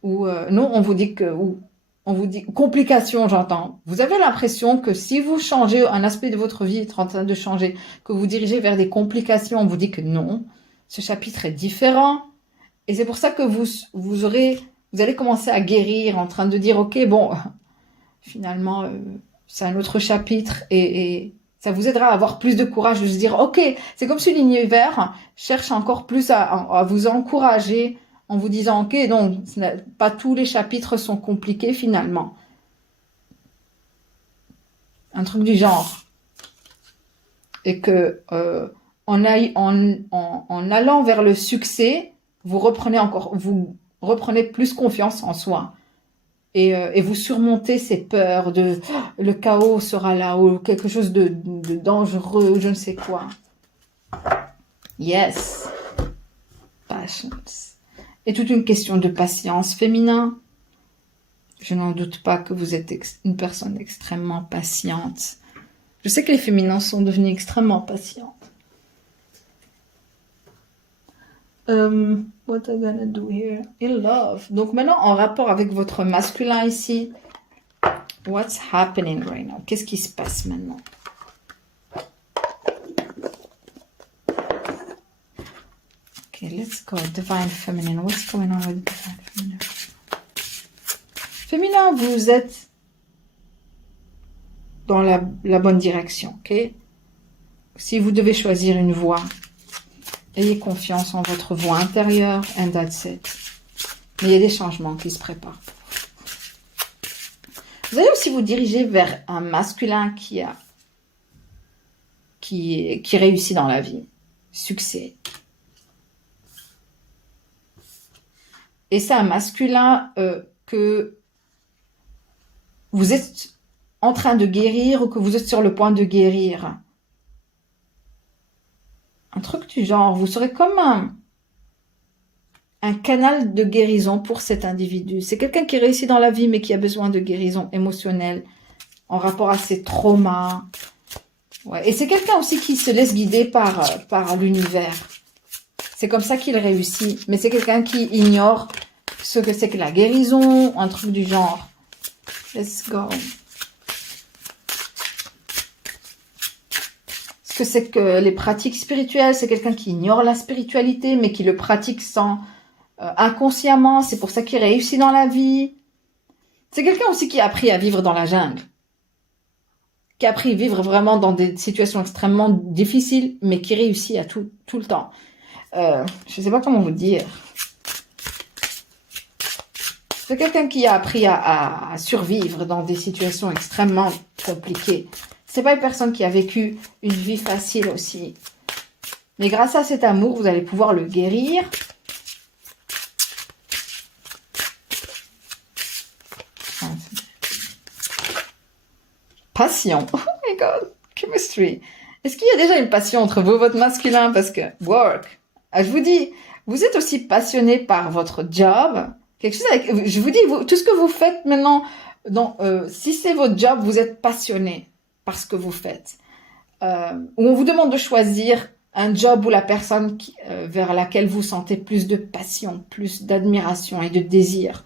Non, on vous dit complication, j'entends. Vous avez l'impression que si vous changez, un aspect de votre vie est en train de changer, que vous dirigez vers des complications, on vous dit que non. ce chapitre est différent. Et c'est pour ça que vous allez commencer à guérir en train de dire, ok, bon, finalement, c'est un autre chapitre et ça vous aidera à avoir plus de courage de se dire, ok, c'est comme si l'univers cherche encore plus à vous encourager en vous disant, ok, donc, pas tous les chapitres sont compliqués finalement. Un truc du genre. Et que en allant vers le succès, vous reprenez plus confiance en soi. Et vous surmontez ces peurs de le chaos sera là ou quelque chose de dangereux ou je ne sais quoi. Yes. Patience. Et toute une question de patience féminin. Je n'en doute pas que vous êtes une personne extrêmement patiente. Je sais que les féminins sont devenus extrêmement patients. What am I gonna do here? In love. Donc maintenant, en rapport avec votre masculin ici, what's happening right now? Qu'est-ce qui se passe maintenant? Okay, let's go. Divine Feminine. What's going on with Divine Feminine? Féminin, vous êtes dans la bonne direction, ok? Si vous devez choisir une voie, ayez confiance en votre voie intérieure, and that's it. Mais il y a des changements qui se préparent. Vous allez aussi vous diriger vers un masculin qui réussit dans la vie. Succès. Et c'est un masculin que vous êtes en train de guérir ou que vous êtes sur le point de guérir. Un truc du genre, vous serez comme un canal de guérison pour cet individu. C'est quelqu'un qui réussit dans la vie mais qui a besoin de guérison émotionnelle en rapport à ses traumas. Ouais. Et c'est quelqu'un aussi qui se laisse guider par l'univers. C'est comme ça qu'il réussit. Mais c'est quelqu'un qui ignore ce que c'est que la guérison, un truc du genre. Let's go. Ce que c'est que les pratiques spirituelles, c'est quelqu'un qui ignore la spiritualité, mais qui le pratique sans inconsciemment. C'est pour ça qu'il réussit dans la vie. C'est quelqu'un aussi qui a appris à vivre dans la jungle. Qui a appris à vivre vraiment dans des situations extrêmement difficiles, mais qui réussit à tout le temps. Je ne sais pas comment vous dire. C'est quelqu'un qui a appris à survivre dans des situations extrêmement compliquées. C'est pas une personne qui a vécu une vie facile aussi. Mais grâce à cet amour, vous allez pouvoir le guérir. Passion. Oh my god. Chemistry. Est-ce qu'il y a déjà une passion entre vous, votre masculin? Parce que work. Je vous dis, vous êtes aussi passionné par votre job. Quelque chose avec, je vous dis, tout ce que vous faites maintenant, si c'est votre job, vous êtes passionné par ce que vous faites. Ou on vous demande de choisir un job ou la personne vers laquelle vous sentez plus de passion, plus d'admiration et de désir.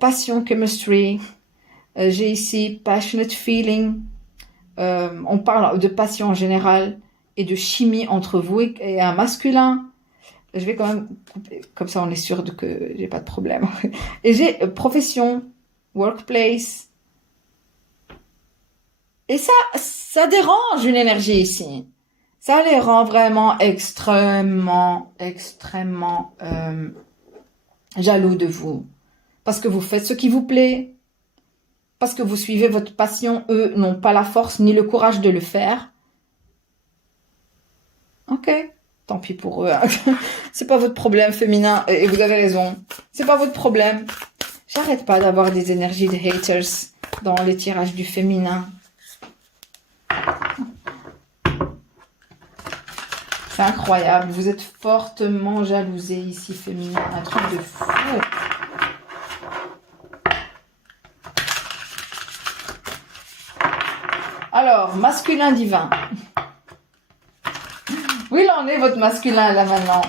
Passion, chemistry. J'ai ici passionate feeling. On parle de passion en général et de chimie entre vous et un masculin. Je vais quand même couper, comme ça on est sûr que j'ai pas de problème. Et j'ai profession, workplace. Et ça dérange une énergie ici. Ça les rend vraiment extrêmement jaloux de vous. Parce que vous faites ce qui vous plaît. Parce que vous suivez votre passion. Eux n'ont pas la force ni le courage de le faire. Ok. Tant pis pour eux. C'est pas votre problème féminin. Et vous avez raison. C'est pas votre problème. J'arrête pas d'avoir des énergies de haters dans les tirages du féminin. C'est incroyable. Vous êtes fortement jalousé ici, féminin. Un truc de fou. Alors, masculin divin. Où il en est votre masculin là maintenant?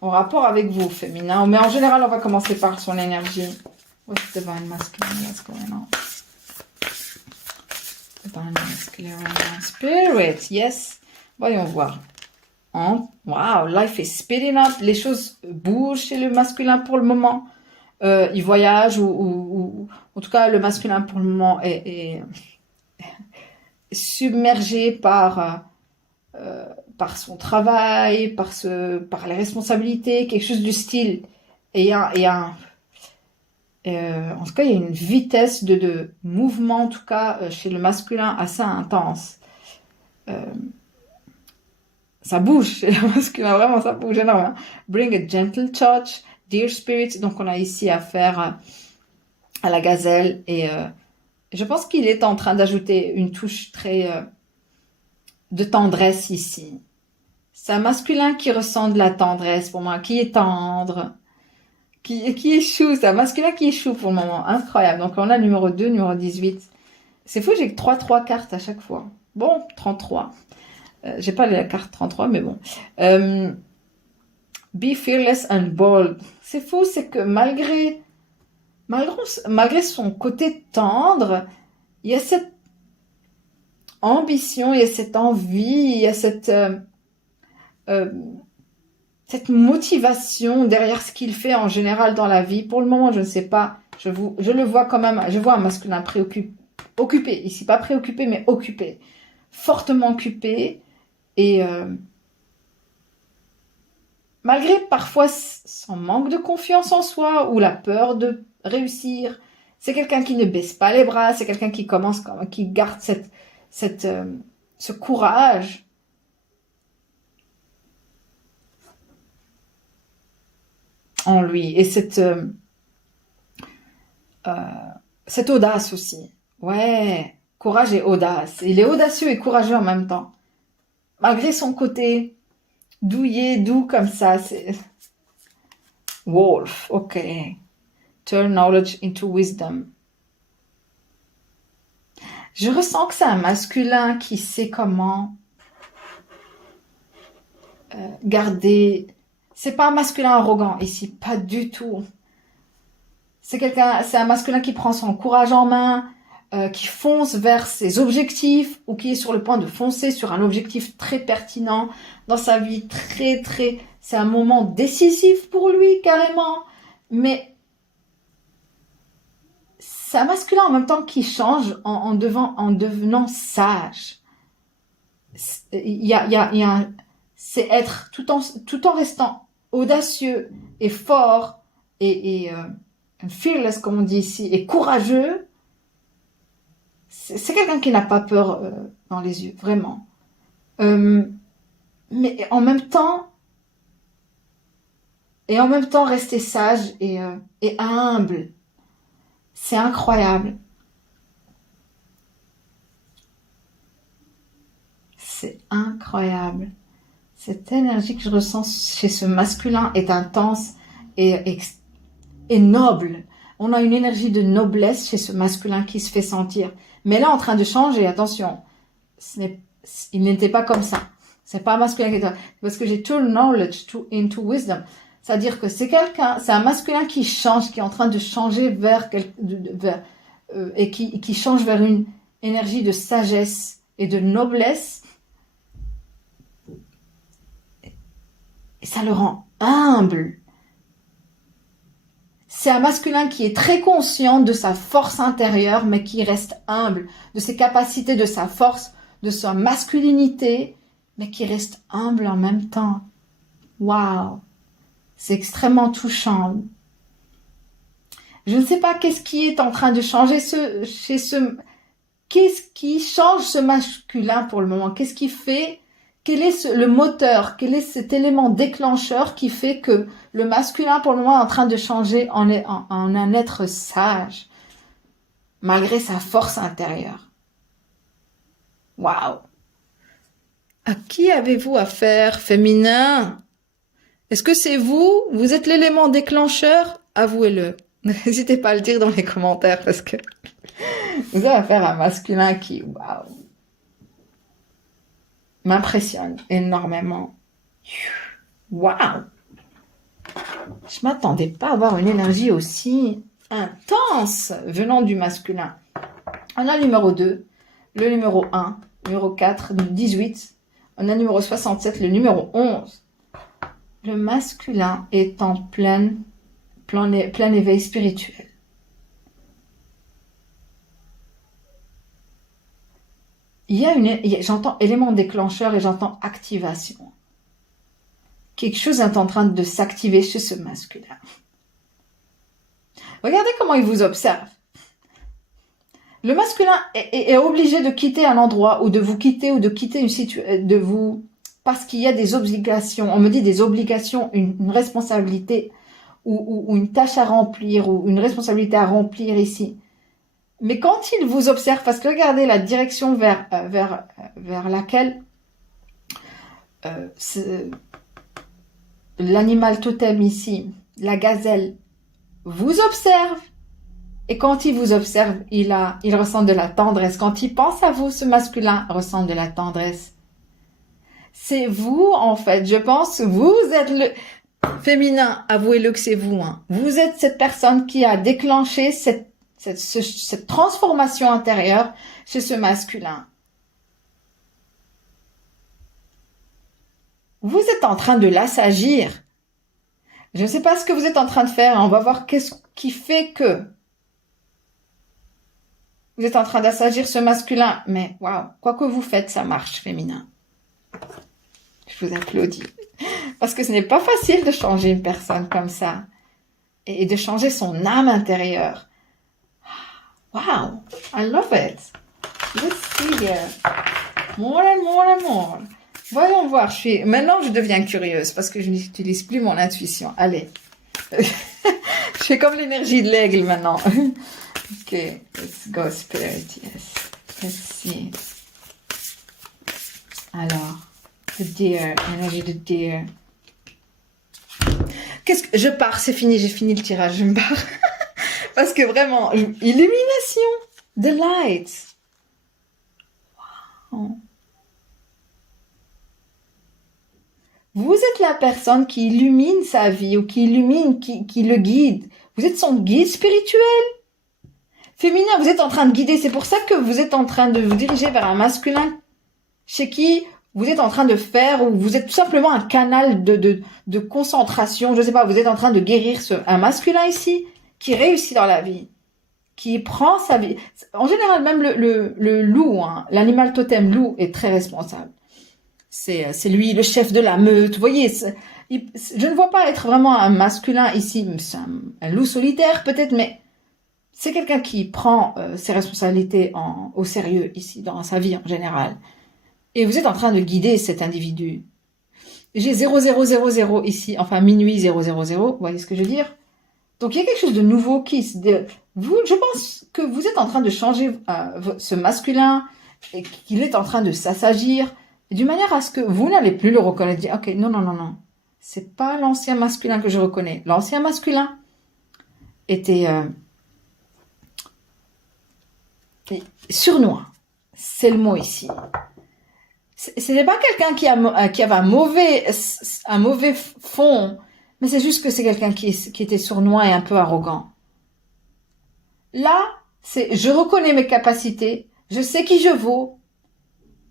En rapport avec vous, féminin. Mais en général, on va commencer par son énergie. What's divine masculine? What's going on? Masculine spirit, yes. Voyons voir. Wow, life is speeding up. Les choses bougent chez le masculin pour le moment. Il voyage ou en tout cas le masculin pour le moment est submergé par son travail, par les responsabilités, quelque chose du style. Et en tout cas, il y a une vitesse de mouvement, en tout cas, chez le masculin assez intense. Ça bouge chez le masculin, vraiment, ça bouge énormément. Bring a gentle touch, dear spirit. Donc, on a ici affaire à la gazelle. Et je pense qu'il est en train d'ajouter une touche très de tendresse ici. C'est un masculin qui ressent de la tendresse pour moi, qui est tendre, qui échoue. C'est un masculin qui échoue pour le moment. Incroyable. Donc, on a numéro 2, numéro 18. C'est fou, j'ai que 3 cartes à chaque fois. Bon, 33. J'ai pas la carte 33, mais bon. Be fearless and bold. C'est fou, c'est que malgré son côté tendre, il y a cette ambition, il y a cette envie, il y a cette motivation derrière ce qu'il fait en général dans la vie. Pour le moment, je ne sais pas. Je le vois quand même. Je vois un masculin occupé. Ici, pas préoccupé, mais occupé. Fortement occupé. Et malgré parfois son manque de confiance en soi ou la peur de réussir, c'est quelqu'un qui ne baisse pas les bras. C'est quelqu'un qui garde ce courage. En lui et cette audace aussi. Ouais, courage et audace. Il est audacieux et courageux en même temps. Malgré son côté doux comme ça, c'est Wolf, ok. Turn knowledge into wisdom. Je ressens que c'est un masculin qui sait comment garder. C'est pas un masculin arrogant ici, pas du tout. C'est un masculin qui prend son courage en main, qui fonce vers ses objectifs ou qui est sur le point de foncer sur un objectif très pertinent dans sa vie, c'est un moment décisif pour lui carrément, mais c'est un masculin en même temps qui change en devenant sage. C'est être tout en restant audacieux et fort et fearless comme on dit ici et courageux. C'est quelqu'un qui n'a pas peur dans les yeux, vraiment. Mais en même temps rester sage et humble. C'est incroyable. C'est incroyable. Cette énergie que je ressens chez ce masculin est intense et noble. On a une énergie de noblesse chez ce masculin qui se fait sentir. Mais là, en train de changer, attention, il n'était pas comme ça. C'est pas un masculin qui était... Parce que j'ai turn knowledge into wisdom. C'est-à-dire que c'est un masculin qui change, qui est en train de changer et qui change vers une énergie de sagesse et de noblesse. Et ça le rend humble. C'est un masculin qui est très conscient de sa force intérieure, mais qui reste humble, de ses capacités, de sa force, de sa masculinité, mais qui reste humble en même temps. Waouh! C'est extrêmement touchant. Je ne sais pas qu'est-ce qui est en train de changer qu'est-ce qui change ce masculin pour le moment? Qu'est-ce qui fait? Quel est le moteur? Quel est cet élément déclencheur qui fait que le masculin, pour le moment, est en train de changer en un être sage, malgré sa force intérieure? Waouh! À qui avez-vous affaire, féminin? Est-ce que c'est vous? Vous êtes l'élément déclencheur? Avouez-le. N'hésitez pas à le dire dans les commentaires parce que vous avez affaire à un masculin qui, waouh, m'impressionne énormément. Waouh! Je m'attendais pas à avoir une énergie aussi intense venant du masculin. On a le numéro 2. le numéro 1, numéro 4, 18. On a le numéro 67, le numéro 11. Le masculin est en plein éveil spirituel. J'entends élément déclencheur et j'entends activation. Quelque chose est en train de s'activer chez ce masculin. Regardez comment il vous observe. Le masculin est obligé de quitter un endroit ou de vous quitter ou de quitter une situation, parce qu'il y a des obligations. On me dit des obligations, une responsabilité ou une tâche à remplir ou une responsabilité à remplir ici. Mais quand il vous observe, parce que regardez la direction vers laquelle l'animal totem ici, la gazelle, vous observe. Et quand il vous observe, il ressent de la tendresse. Quand il pense à vous, ce masculin ressent de la tendresse. C'est vous, en fait. Je pense, vous êtes le féminin. Avouez-le que c'est vous. Hein. Vous êtes cette personne qui a déclenché cette transformation intérieure chez ce masculin. Vous êtes en train de l'assagir. Je ne sais pas ce que vous êtes en train de faire. On va voir qu'est-ce qui fait que vous êtes en train d'assagir ce masculin. Mais waouh, quoi que vous faites, ça marche, féminin. Je vous applaudis. Parce que ce n'est pas facile de changer une personne comme ça. Et de changer son âme intérieure. Wow, I love it. Let's see here. More and more and more. Voyons voir. Maintenant, je deviens curieuse parce que je n'utilise plus mon intuition. Allez. Je fais comme l'énergie de l'aigle maintenant. Ok, let's go spirit, yes. Let's see. Alors, the deer, énergie de deer. Je pars, c'est fini, j'ai fini le tirage, je me barre. Parce que vraiment, illumination, the light. Wow. Vous êtes la personne qui illumine sa vie ou qui illumine, qui le guide. Vous êtes son guide spirituel. Féminin, vous êtes en train de guider. C'est pour ça que vous êtes en train de vous diriger vers un masculin chez qui vous êtes en train de faire, ou vous êtes tout simplement un canal de concentration. Je sais pas, vous êtes en train de guérir un masculin ici qui réussit dans la vie, qui prend sa vie. En général, même le loup, hein, l'animal totem loup est très responsable. C'est lui le chef de la meute. Vous voyez, je ne vois pas être vraiment un masculin ici. C'est un loup solitaire peut-être, mais c'est quelqu'un qui prend ses responsabilités au sérieux ici, dans sa vie en général. Et vous êtes en train de guider cet individu. J'ai 0000 ici, enfin minuit 000, vous voyez ce que je veux dire? Donc il y a quelque chose de nouveau je pense que vous êtes en train de changer ce masculin, et qu'il est en train de s'assagir, d'une manière à ce que vous n'allez plus le reconnaître. Dire, ok, non. C'est pas l'ancien masculin que je reconnais. L'ancien masculin était sournois. C'est le mot ici. Ce n'est pas quelqu'un qui avait un mauvais fond, mais c'est juste que c'est quelqu'un qui était sournois et un peu arrogant. Là, je reconnais mes capacités, je sais qui je vaux,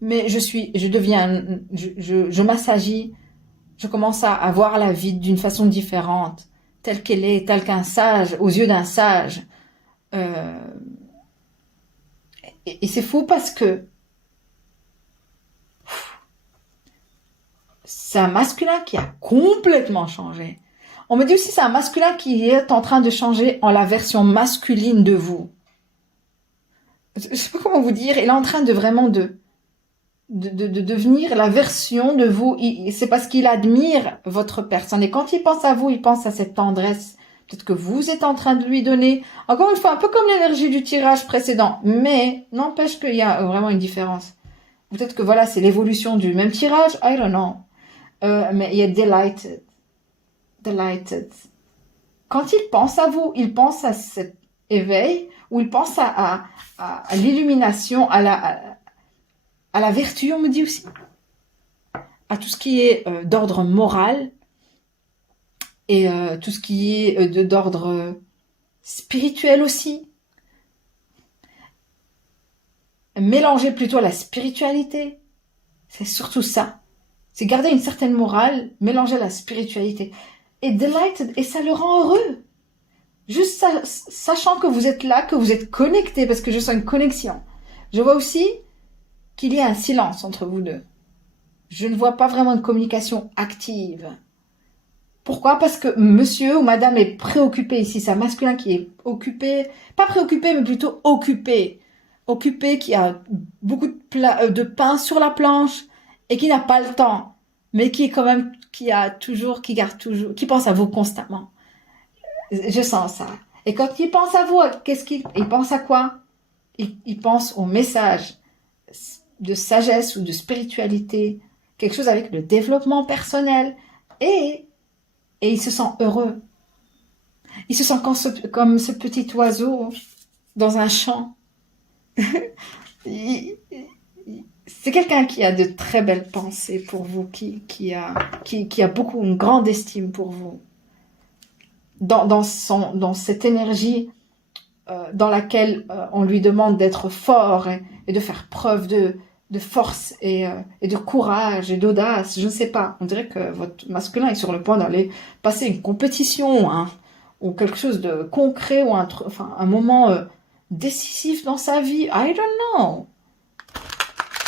mais je m'assagis, je commence à voir la vie d'une façon différente, telle qu'elle est, telle qu'un sage, aux yeux d'un sage. Et c'est fou parce que c'est un masculin qui a complètement changé. On me dit aussi c'est un masculin qui est en train de changer en la version masculine de vous. Je sais pas comment vous dire. Il est en train de vraiment de devenir la version de vous. C'est parce qu'il admire votre personne. Et quand il pense à vous, il pense à cette tendresse. Peut-être que vous êtes en train de lui donner. Encore une fois, un peu comme l'énergie du tirage précédent. Mais n'empêche qu'il y a vraiment une différence. Peut-être que voilà, c'est l'évolution du même tirage. I don't know. Mais il y a delighted. Quand il pense à vous, il pense à cet éveil, ou il pense à l'illumination, à la vertu, on me dit aussi, à tout ce qui est d'ordre moral, et tout ce qui est d'ordre spirituel aussi. mélanger plutôt la spiritualité. C'est surtout ça. C'est garder une certaine morale, mélanger la spiritualité. Et delighted, et ça le rend heureux. Juste sachant que vous êtes là, que vous êtes connectés, parce que je sens une connexion. Je vois aussi qu'il y a un silence entre vous deux. Je ne vois pas vraiment une communication active. Pourquoi? Parce que monsieur ou madame est préoccupé ici. C'est un masculin qui est occupé, pas préoccupé, mais plutôt occupé. Occupé, qui a beaucoup de pain sur la planche et qui n'a pas le temps, mais qui est quand même, qui garde toujours, qui pense à vous constamment. Je sens ça. Et quand il pense à vous, il pense à quoi? Il pense au message de sagesse ou de spiritualité, quelque chose avec le développement personnel, et il se sent heureux. Il se sent comme ce petit oiseau dans un champ. C'est quelqu'un qui a de très belles pensées pour vous, qui a beaucoup, une grande estime pour vous. Dans cette énergie dans laquelle on lui demande d'être fort et de faire preuve de force et de courage et d'audace, je ne sais pas. On dirait que votre masculin est sur le point d'aller passer une compétition, hein, ou quelque chose de concret, ou un moment décisif dans sa vie. I don't know.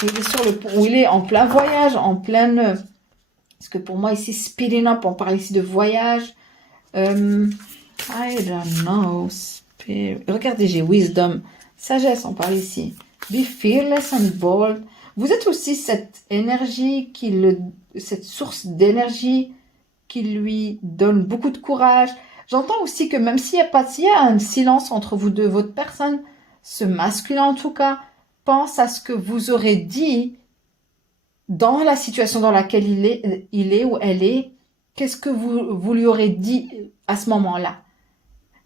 Il est sur le point, où il est en plein voyage, en pleine... Parce que pour moi ici, speeding up, on parle ici de voyage. I don't know. Regardez, j'ai wisdom, sagesse, on parle ici. Be fearless and bold. Vous êtes aussi cette énergie, cette source d'énergie qui lui donne beaucoup de courage. J'entends aussi que même s'il y a un silence entre vous deux, votre personne, ce masculin en tout cas, pense à ce que vous aurez dit dans la situation dans laquelle il est ou elle est. Qu'est-ce que vous lui aurez dit à ce moment-là?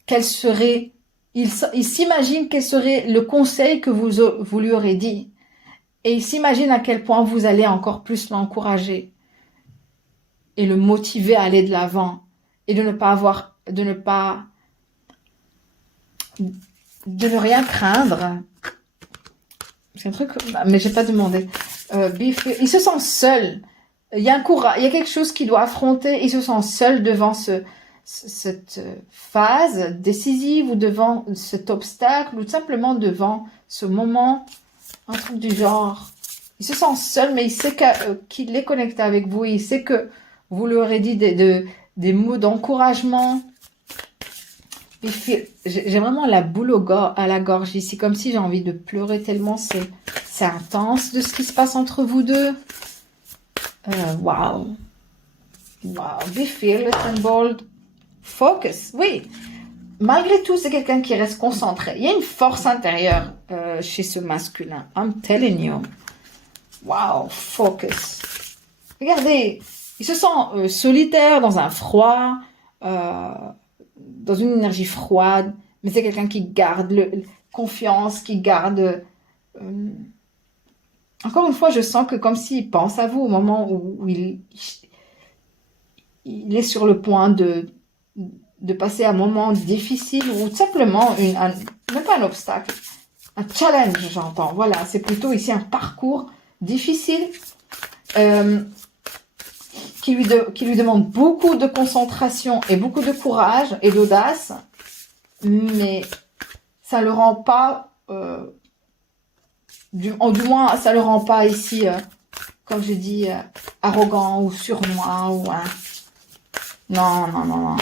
Quel serait... Il s'imagine quel serait le conseil que vous lui aurez dit. Et il s'imagine à quel point vous allez encore plus l'encourager et le motiver à aller de l'avant et de ne rien craindre. C'est un truc, mais j'ai pas demandé. Il se sent seul. Il y a quelque chose qu'il doit affronter. Il se sent seul devant cette phase décisive ou devant cet obstacle ou tout simplement devant ce moment, un truc du genre. Il se sent seul, mais il sait qu'il est connecté avec vous. Il sait que vous lui aurez dit des mots d'encouragement. J'ai vraiment la boule à la gorge ici, comme si j'ai envie de pleurer tellement c'est intense de ce qui se passe entre vous deux. Wow. Be fearless and bold. Focus, oui. Malgré tout, c'est quelqu'un qui reste concentré. Il y a une force intérieure chez ce masculin. I'm telling you. Wow, focus. Regardez, il se sent solitaire dans un froid, dans une énergie froide, mais c'est quelqu'un qui garde confiance, qui garde... Encore une fois, je sens que comme s'il pense à vous au moment où il est sur le point de passer un moment difficile ou tout simplement, même pas un obstacle, un challenge, j'entends. Voilà, c'est plutôt ici un parcours difficile qui lui demande beaucoup de concentration et beaucoup de courage et d'audace, mais ça le rend pas, du moins, ça le rend pas ici, comme je dis, arrogant ou surnois ou non.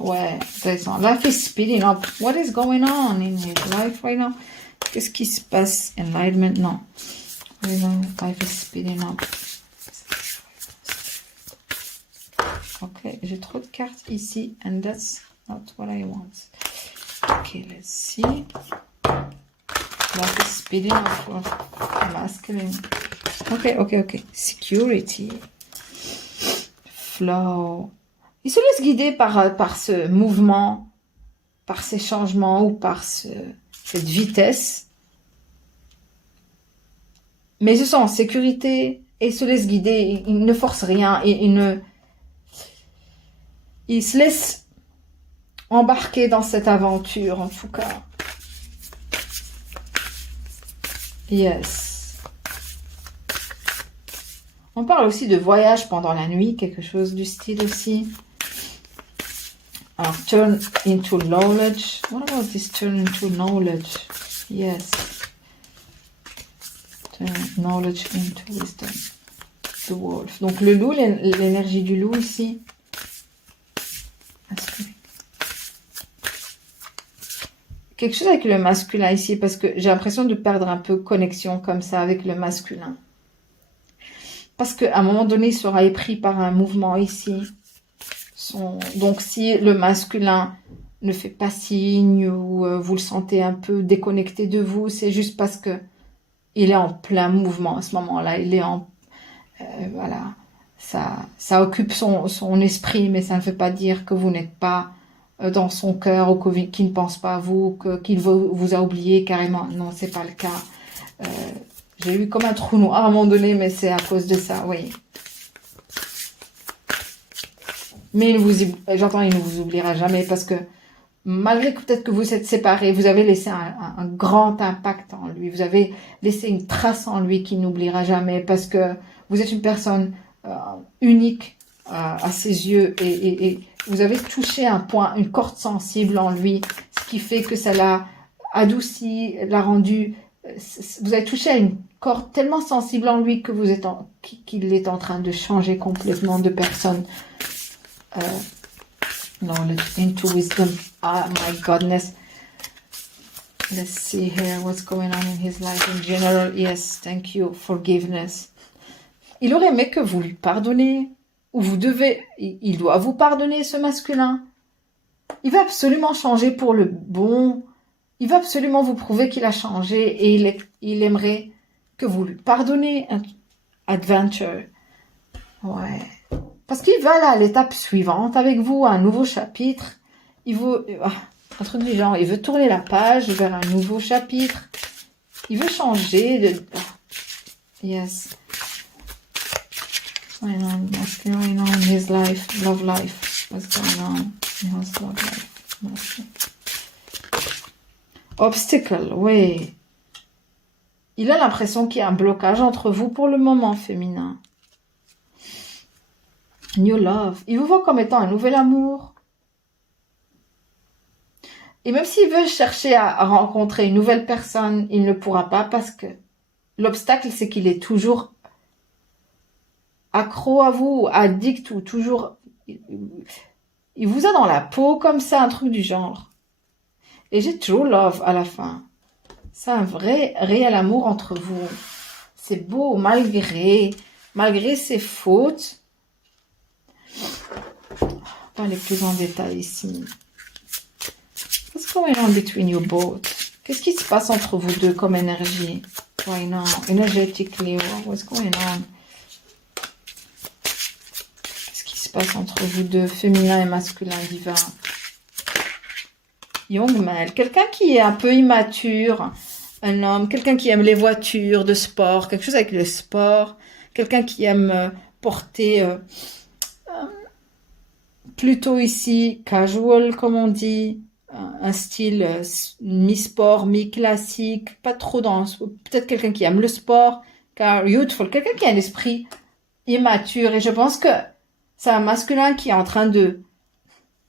Ouais, intéressant. Life is speeding up. What is going on in his life right now? Qu'est-ce qui se passe? Enlightenment, non. Life is speeding up. Ok, j'ai trop de cartes ici, and that's not what I want. Ok, let's see. Life is speeding up for masculine. Ok. Security. Flow. Il se laisse guider par ce mouvement, par ces changements ou par cette vitesse. Mais il se sent en sécurité et il se laisse guider. Il ne force rien. Il se laisse embarquer dans cette aventure, en tout cas. Yes. On parle aussi de voyage pendant la nuit, quelque chose du style aussi. Alors, turn into knowledge. What about this turn into knowledge? Yes. Turn knowledge into wisdom. The wolf. Donc, le loup, l'énergie du loup ici. Quelque chose avec le masculin ici, parce que j'ai l'impression de perdre un peu connexion comme ça avec le masculin. Parce qu'à un moment donné, il sera épris par un mouvement ici. Donc, si le masculin ne fait pas signe ou vous le sentez un peu déconnecté de vous, c'est juste parce que il est en plein mouvement à ce moment-là. Il est en... voilà. Ça occupe son esprit, mais ça ne veut pas dire que vous n'êtes pas dans son cœur ou qu'il ne pense pas à vous, qu'il vous a oublié carrément. Non, c'est pas le cas. J'ai eu comme un trou noir à un moment donné, mais c'est à cause de ça, oui. Mais j'entends, il ne vous oubliera jamais parce que malgré que peut-être que vous êtes séparés, vous avez laissé un grand impact en lui. Vous avez laissé une trace en lui qu'il n'oubliera jamais parce que vous êtes une personne unique à ses yeux et vous avez touché un point, une corde sensible en lui, ce qui fait que ça l'a adouci, l'a rendu. Vous avez touché à une corde tellement sensible en lui que qu'il est en train de changer complètement de personne. Knowledge into wisdom. Oh my goodness. Let's see here what's going on in his life in general. Yes, thank you. Forgiveness. Il aurait aimé que vous lui pardonnez. Ou il doit vous pardonner, ce masculin. Il veut absolument changer pour le bon. Il veut absolument vous prouver qu'il a changé et il aimerait que vous lui pardonnez. Adventure. Ouais. Parce qu'il va à l'étape suivante avec vous, un nouveau chapitre. Un truc du genre, il veut tourner la page vers un nouveau chapitre. Il veut changer Yes. What's going on in his life, love life? What's going on in his love life? Obstacle, oui. Il a l'impression qu'il y a un blocage entre vous pour le moment, féminin. New love. Il vous voit comme étant un nouvel amour. Et même s'il veut chercher à rencontrer une nouvelle personne, il ne pourra pas parce que l'obstacle, c'est qu'il est toujours accro à vous, addict ou toujours... Il vous a dans la peau comme ça, un truc du genre. Et j'ai true love à la fin. C'est un vrai, réel amour entre vous. C'est beau malgré ses fautes. Pas les plus en détail ici. What's going on between you both? Qu'est-ce qui se passe entre vous deux comme énergie? Why now? Energetically, what's going on? Qu'est-ce qui se passe entre vous deux, féminin et masculin divin? Young male, quelqu'un qui est un peu immature, un homme, quelqu'un qui aime les voitures de sport, quelque chose avec le sport, quelqu'un qui aime porter plutôt ici casual comme on dit, un style mi-sport, mi-classique, pas trop dense, peut-être quelqu'un qui aime le sport, car youthful, quelqu'un qui a un esprit immature et je pense que c'est un masculin qui est en train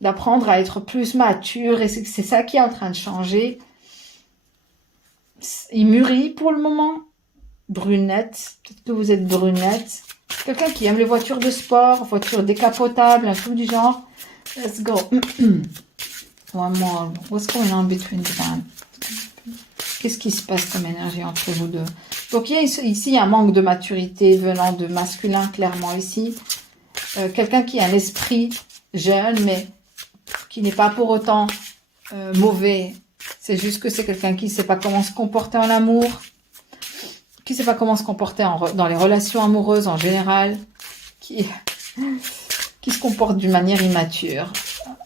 d'apprendre à être plus mature et c'est ça qui est en train de changer. Il mûrit pour le moment. Brunette, peut-être que vous êtes brunette. Quelqu'un qui aime les voitures de sport, voitures décapotables, un truc du genre. Let's go. One more. What's going on between them? Qu'est-ce qui se passe comme énergie entre vous deux? Donc ici, il y a un manque de maturité venant de masculin, clairement ici. Quelqu'un qui a un esprit jeune, mais qui n'est pas pour autant mauvais. C'est juste que c'est quelqu'un qui ne sait pas comment se comporter en amour, qui ne sait pas comment se comporter dans les relations amoureuses en général, qui se comporte d'une manière immature.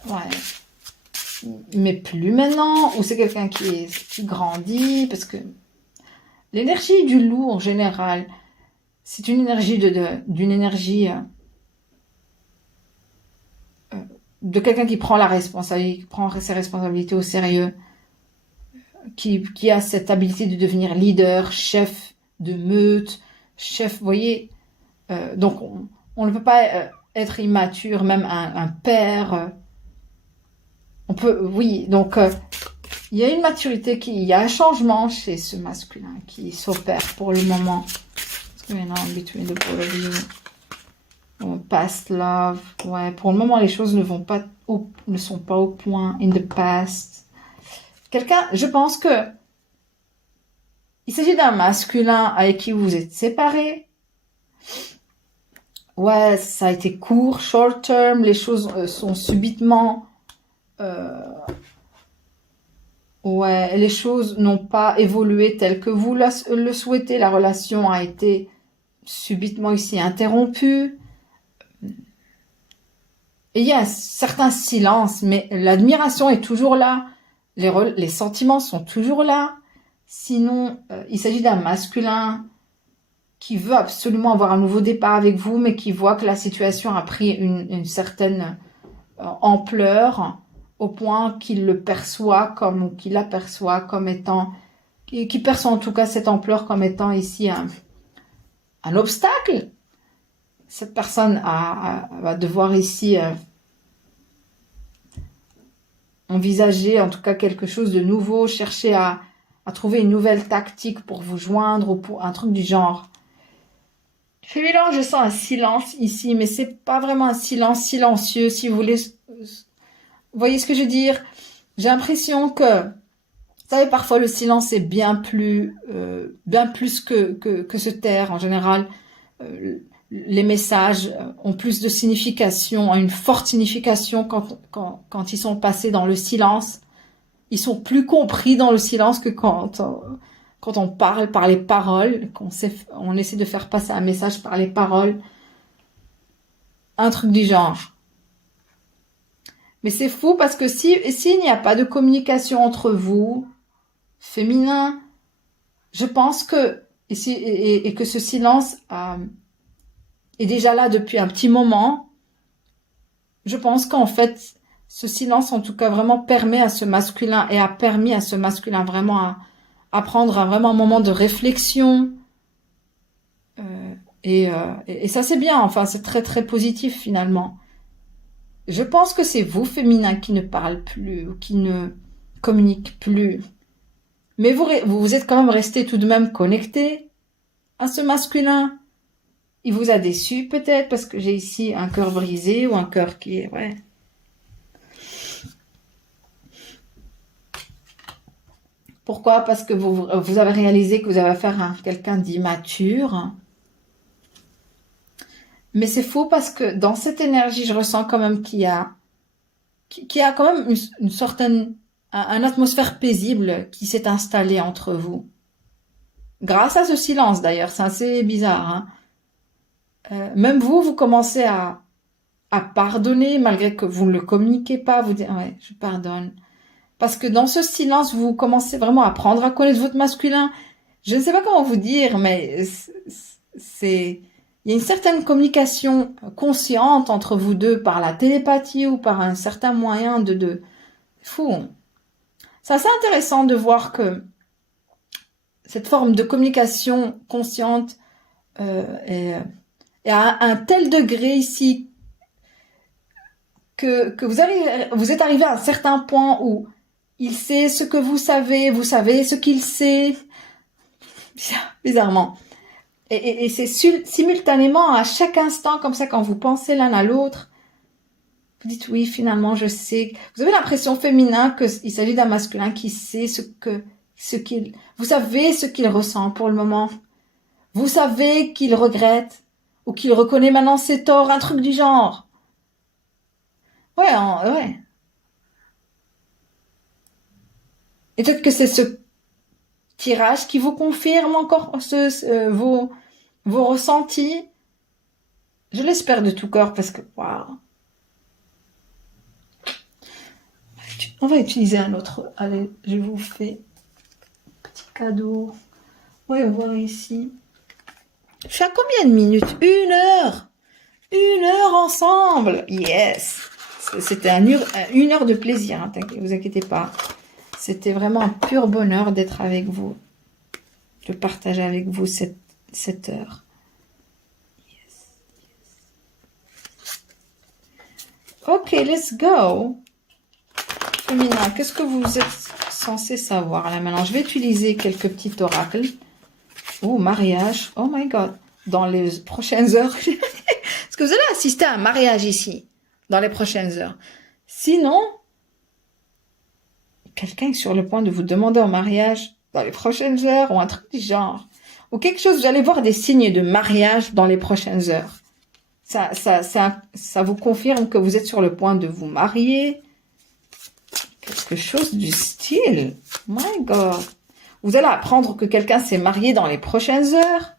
Ouais. Mais plus maintenant, ou c'est quelqu'un qui grandit, parce que l'énergie du loup en général, c'est une énergie d'une énergie de quelqu'un qui prend la responsabilité, qui prend ses responsabilités au sérieux. qui a cette habilité de devenir leader, chef de meute, chef, vous voyez. Donc, on ne peut pas être immature, même un père. On peut, oui, donc, il y a une maturité, il y a un changement chez ce masculin qui s'opère pour le moment. What's going on between the both of you? Past love, ouais, pour le moment, les choses ne sont pas au point. In the past. Quelqu'un, je pense que il s'agit d'un masculin avec qui vous êtes séparés. Ouais, ça a été court, short term, les choses sont subitement... ouais, les choses n'ont pas évolué telles que vous le souhaitez. La relation a été subitement ici interrompue. Et il y a un certain silence, mais l'admiration est toujours là. Les sentiments sont toujours là. Sinon, il s'agit d'un masculin qui veut absolument avoir un nouveau départ avec vous, mais qui voit que la situation a pris une certaine ampleur au point qu'il le perçoit comme, ou qu'il l'aperçoit comme étant, qui perçoit en tout cas cette ampleur comme étant ici un obstacle. Cette personne va devoir ici envisager en tout cas quelque chose de nouveau, chercher à trouver une nouvelle tactique pour vous joindre ou pour un truc du genre. Féminin, je sens un silence ici, mais c'est pas vraiment un silence silencieux, si vous voulez. Vous voyez ce que je veux dire? J'ai l'impression que, vous savez, parfois le silence est bien plus que se taire. En général, les messages ont plus de signification, ont une forte signification quand ils sont passés dans le silence. Ils sont plus compris dans le silence que quand on parle par les paroles, on essaie de faire passer un message par les paroles. Un truc du genre. Mais c'est fou parce que s'il n'y a pas de communication entre vous, féminin, je pense que, et que ce silence est déjà là depuis un petit moment, je pense qu'en fait, ce silence, en tout cas, vraiment permet à ce masculin et a permis à ce masculin vraiment à prendre vraiment un moment de réflexion. Et ça, c'est bien. Enfin, c'est très, très positif, finalement. Je pense que c'est vous, féminin, qui ne parle plus, ou qui ne communique plus. Mais vous êtes quand même resté tout de même connecté à ce masculin. Il vous a déçu, peut-être, parce que j'ai ici un cœur brisé ou un cœur qui est... Ouais. Pourquoi? Parce que vous avez réalisé que vous avez affaire à quelqu'un d'immature. Mais c'est faux parce que dans cette énergie, je ressens quand même qu'il y a quand même une certaine atmosphère paisible qui s'est installée entre vous. Grâce à ce silence d'ailleurs, c'est assez bizarre. Hein. Même vous commencez à pardonner malgré que vous ne le communiquez pas. Vous dites, ouais, je pardonne. Parce que dans ce silence, vous commencez vraiment à apprendre à connaître votre masculin. Je ne sais pas comment vous dire, mais il y a une certaine communication consciente entre vous deux par la télépathie ou par un certain moyen de fou. C'est assez intéressant de voir que cette forme de communication consciente est à un tel degré ici que vous êtes arrivé à un certain point où il sait ce que vous savez ce qu'il sait, bizarrement. Et c'est simultanément, à chaque instant, comme ça, quand vous pensez l'un à l'autre, vous dites, oui, finalement, je sais. Vous avez l'impression féminin qu'il s'agit d'un masculin qui sait vous savez ce qu'il ressent pour le moment. Vous savez qu'il regrette, ou qu'il reconnaît maintenant ses torts, un truc du genre. Ouais, ouais. Et peut-être que c'est ce tirage qui vous confirme encore vos ressentis. Je l'espère de tout cœur parce que, waouh. On va utiliser un autre. Allez, je vous fais un petit cadeau. On va voir ici. Je suis à combien de minutes? 1 heure. 1 heure ensemble. Yes. C'était 1 heure de plaisir. Hein, vous inquiétez pas. C'était vraiment un pur bonheur d'être avec vous, de partager avec vous cette heure. Ok, let's go. Féminin, qu'est-ce que vous êtes censé savoir là maintenant? Je vais utiliser quelques petits oracles. Oh, mariage. Oh my God. Dans les prochaines heures. Est-ce que vous allez assister à un mariage ici? Dans les prochaines heures. Sinon, quelqu'un est sur le point de vous demander en mariage dans les prochaines heures ou un truc du genre. Ou quelque chose, vous allez voir des signes de mariage dans les prochaines heures. Ça vous confirme que vous êtes sur le point de vous marier. Quelque chose du style. My God. Vous allez apprendre que quelqu'un s'est marié dans les prochaines heures.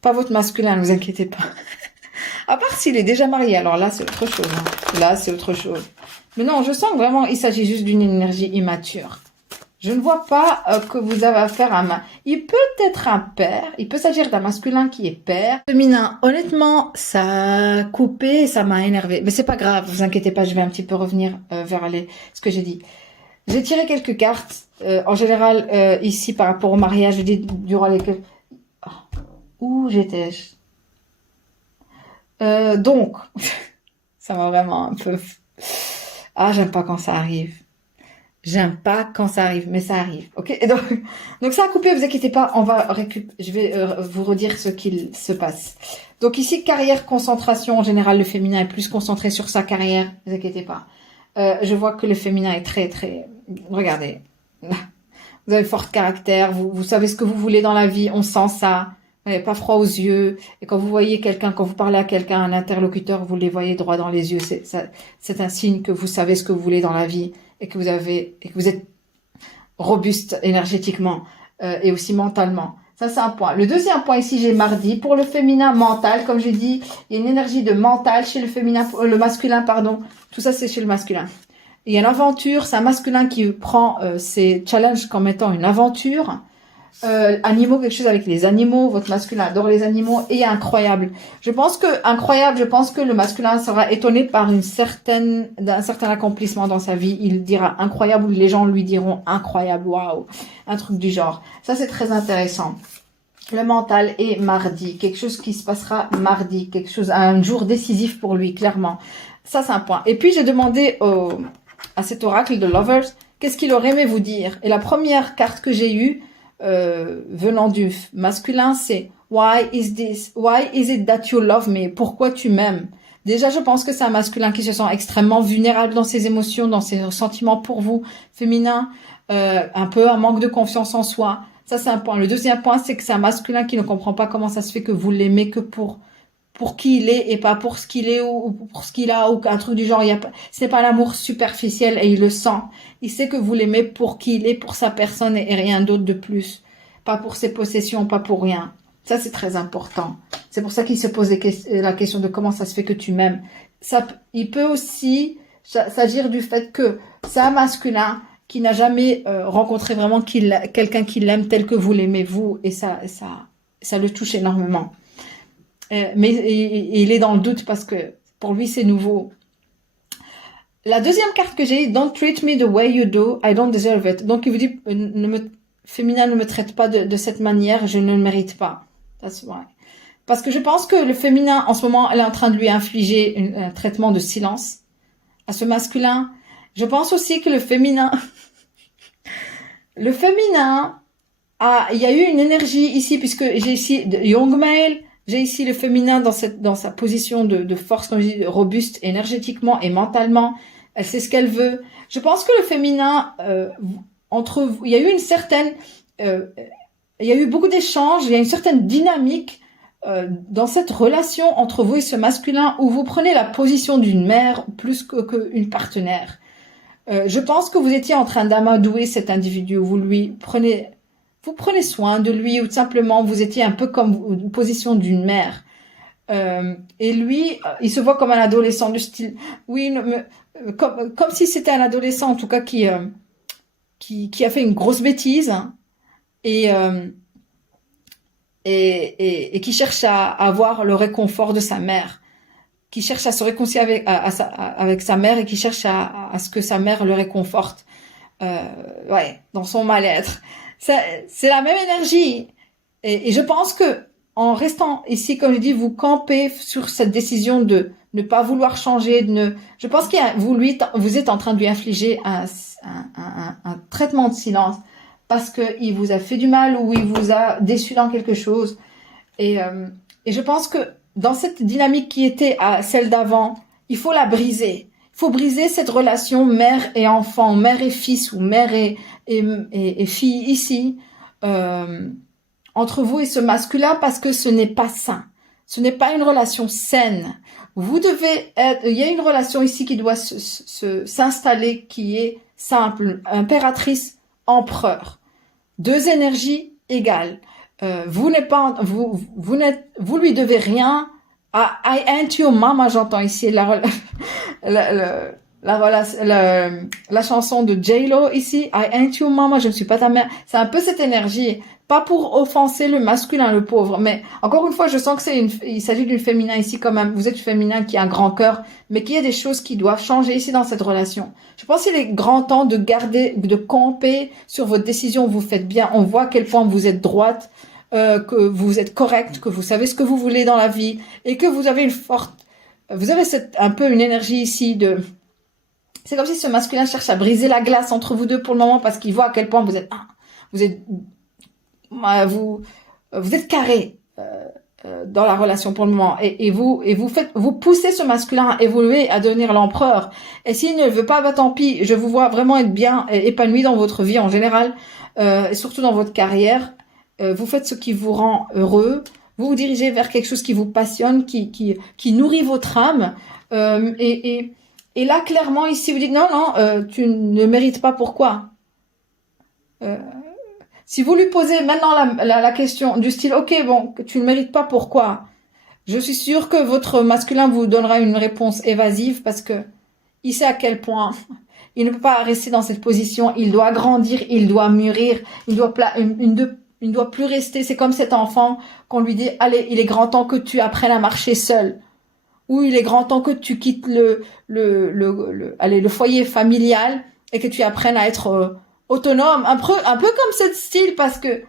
Pas votre masculin, ne vous inquiétez pas. À part s'il est déjà marié, alors là, c'est autre chose. Hein. Là, c'est autre chose. Mais non, je sens que vraiment, il s'agit juste d'une énergie immature. Je ne vois pas que vous avez affaire à un... Il peut être un père, il peut s'agir d'un masculin qui est père. Féminin, honnêtement, ça a coupé, ça m'a énervé. Mais c'est pas grave, vous inquiétez pas, je vais un petit peu revenir vers ce que j'ai dit. J'ai tiré quelques cartes, en général, ici, par rapport au mariage, je dis durant lesquelles... Oh, où j'étais-je? Donc, ça m'a vraiment un peu... Ah, j'aime pas quand ça arrive. J'aime pas quand ça arrive, mais ça arrive, ok? Et donc ça a coupé, vous inquiétez pas, je vais vous redire ce qu'il se passe. Donc ici, carrière, concentration, en général, le féminin est plus concentré sur sa carrière, vous inquiétez pas. Je vois que le féminin est très, très... Regardez, vous avez fort caractère, vous savez ce que vous voulez dans la vie, on sent ça. Vous n'avez pas froid aux yeux. Et quand vous voyez quelqu'un, quand vous parlez à quelqu'un, un interlocuteur, vous les voyez droit dans les yeux. C'est un signe que vous savez ce que vous voulez dans la vie et que vous êtes robuste énergétiquement et aussi mentalement. Ça, c'est un point. Le deuxième point ici, j'ai mardi. Pour le féminin mental, comme j'ai dit, il y a une énergie de mental chez le masculin, pardon. Tout ça, c'est chez le masculin. Il y a une aventure. C'est un masculin qui prend ses challenges comme étant une aventure. Animaux, quelque chose avec les animaux, votre masculin adore les animaux et incroyable. Je pense que le masculin sera étonné par d'un certain accomplissement dans sa vie. Il dira incroyable ou les gens lui diront incroyable, waouh, un truc du genre. Ça c'est très intéressant. Le mental est mardi, quelque chose qui se passera mardi, un jour décisif pour lui, clairement. Ça c'est un point. Et puis j'ai demandé à cet oracle de Lovers, qu'est-ce qu'il aurait aimé vous dire? Et la première carte que j'ai eue, venant du masculin, c'est Why is it that you love me? Pourquoi tu m'aimes? Déjà, je pense que c'est un masculin qui se sent extrêmement vulnérable dans ses émotions, dans ses sentiments pour vous. Féminin, un peu un manque de confiance en soi. Ça, c'est un point. Le deuxième point, c'est que c'est un masculin qui ne comprend pas comment ça se fait que vous l'aimez que pour qui il est et pas pour ce qu'il est ou pour ce qu'il a ou un truc du genre. Ce n'est pas l'amour superficiel et il le sent. Il sait que vous l'aimez pour qui il est, pour sa personne et rien d'autre de plus. Pas pour ses possessions, pas pour rien. Ça, c'est très important. C'est pour ça qu'il se pose la question de comment ça se fait que tu m'aimes. Il peut aussi s'agir du fait que c'est un masculin qui n'a jamais rencontré vraiment quelqu'un qui l'aime tel que vous l'aimez vous et ça le touche énormément. Mais il est dans le doute parce que pour lui c'est nouveau. La deuxième carte que j'ai, Don't treat me the way you do, I don't deserve it. Donc il vous dit, féminin ne me traite pas de cette manière, je ne le mérite pas. That's why. Parce que je pense que le féminin en ce moment, elle est en train de lui infliger un traitement de silence à ce masculin. Je pense aussi que le féminin, il y a eu une énergie ici puisque j'ai ici Young Male. J'ai ici le féminin dans sa position de force, comme je dis, robuste énergétiquement et mentalement. Elle sait ce qu'elle veut. Je pense que le féminin, entre vous, il y a eu beaucoup d'échanges, il y a une certaine dynamique dans cette relation entre vous et ce masculin où vous prenez la position d'une mère plus qu'une partenaire. Je pense que vous étiez en train d'amadouer cet individu, vous prenez soin de lui ou tout simplement vous étiez un peu comme une position d'une mère. Et lui, il se voit comme un adolescent du style, oui, comme si c'était un adolescent en tout cas qui a fait une grosse bêtise hein, et qui cherche à avoir le réconfort de sa mère. qui cherche à se réconcilier avec sa mère et qui cherche à ce que sa mère le réconforte, ouais, dans son mal-être. C'est la même énergie. Et je pense que en restant ici, comme je dis, vous campez sur cette décision de ne pas vouloir changer, je pense vous êtes en train de lui infliger un traitement de silence parce que il vous a fait du mal ou il vous a déçu dans quelque chose. Et je pense que dans cette dynamique qui était celle d'avant, il faut la briser. Il faut briser cette relation mère et enfant, mère et fils ou mère et fille ici, entre vous et ce masculin, parce que ce n'est pas sain. Ce n'est pas une relation saine. Vous devez il y a une relation ici qui doit s'installer, qui est simple, impératrice, empereur. Deux énergies égales. Vous lui devez rien. I ain't your mama, j'entends ici la chanson de J-Lo ici. I ain't your mama, je ne suis pas ta mère. C'est un peu cette énergie. Pas pour offenser le masculin, le pauvre, mais encore une fois, je sens que il s'agit d'une féminin ici quand même. Vous êtes une féminin qui a un grand cœur, mais qui a des choses qui doivent changer ici dans cette relation. Je pense qu'il est grand temps de camper sur votre décision. Vous faites bien. On voit à quel point vous êtes droite, que vous êtes correcte, que vous savez ce que vous voulez dans la vie et que vous avez un peu une énergie ici c'est comme si ce masculin cherche à briser la glace entre vous deux pour le moment parce qu'il voit à quel point vous êtes carré dans la relation pour le moment et vous poussez ce masculin à évoluer, à devenir l'empereur. Et s'il ne veut pas, bah tant pis. Je vous vois vraiment être bien épanoui dans votre vie en général, et surtout dans votre carrière. Vous faites ce qui vous rend heureux. Vous vous dirigez vers quelque chose qui vous passionne, qui nourrit votre âme. Et là, clairement, ici, vous dites non, tu ne mérites pas. Pourquoi? Si vous lui posez maintenant la question du style, ok, bon, tu ne mérites pas, pourquoi? Je suis sûre que votre masculin vous donnera une réponse évasive parce que il sait à quel point il ne peut pas rester dans cette position. Il doit grandir, il doit mûrir, il ne doit plus rester. C'est comme cet enfant qu'on lui dit, allez, il est grand temps que tu apprennes à marcher seul. Ou il est grand temps que tu quittes le foyer familial et que tu apprennes à être autonome. Un peu comme ce style, parce que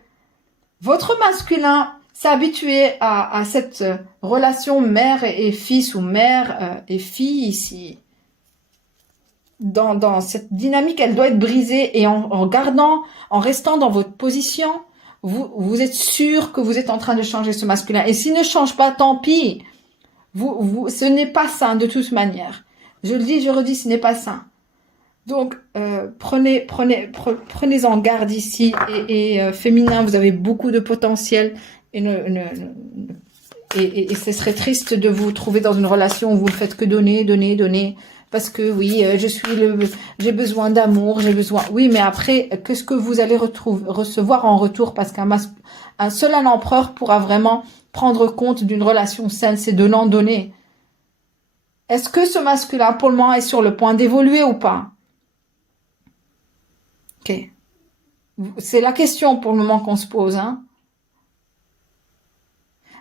votre masculin s'est habitué à cette relation mère et fils ou mère et fille ici. Dans cette dynamique, elle doit être brisée et en restant dans votre position, vous êtes sûr que vous êtes en train de changer ce masculin. Et s'il ne change pas, tant pis. Ce n'est pas sain de toute manière. Je le dis, je redis, ce n'est pas sain. Donc, prenez-en garde ici. Et féminin, vous avez beaucoup de potentiel. Et ce serait triste de vous trouver dans une relation où vous ne faites que donner, donner, donner. Parce que oui, j'ai besoin d'amour, j'ai besoin. Oui, mais après, qu'est-ce que vous allez recevoir en retour? Parce un empereur pourra vraiment prendre compte d'une relation saine, c'est donnant-donner. Est-ce que ce masculin, pour le moment, est sur le point d'évoluer ou pas? Ok. C'est la question pour le moment qu'on se pose, hein.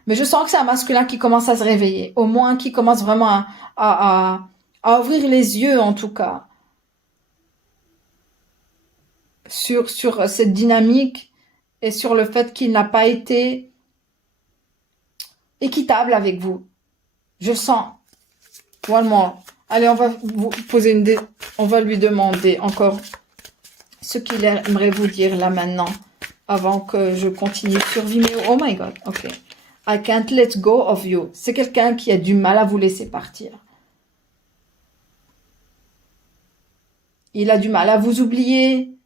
Mais je sens que c'est un masculin qui commence à se réveiller. Au moins, qui commence vraiment à ouvrir les yeux, en tout cas, sur cette dynamique et sur le fait qu'il n'a pas été équitable avec vous. Je le sens. Vraiment. Allez, on va vous poser on va lui demander encore ce qu'il aimerait vous dire là maintenant, avant que je continue sur Vimeo. Oh my God, ok. I can't let go of you. C'est quelqu'un qui a du mal à vous laisser partir. Il a du mal à vous oublier.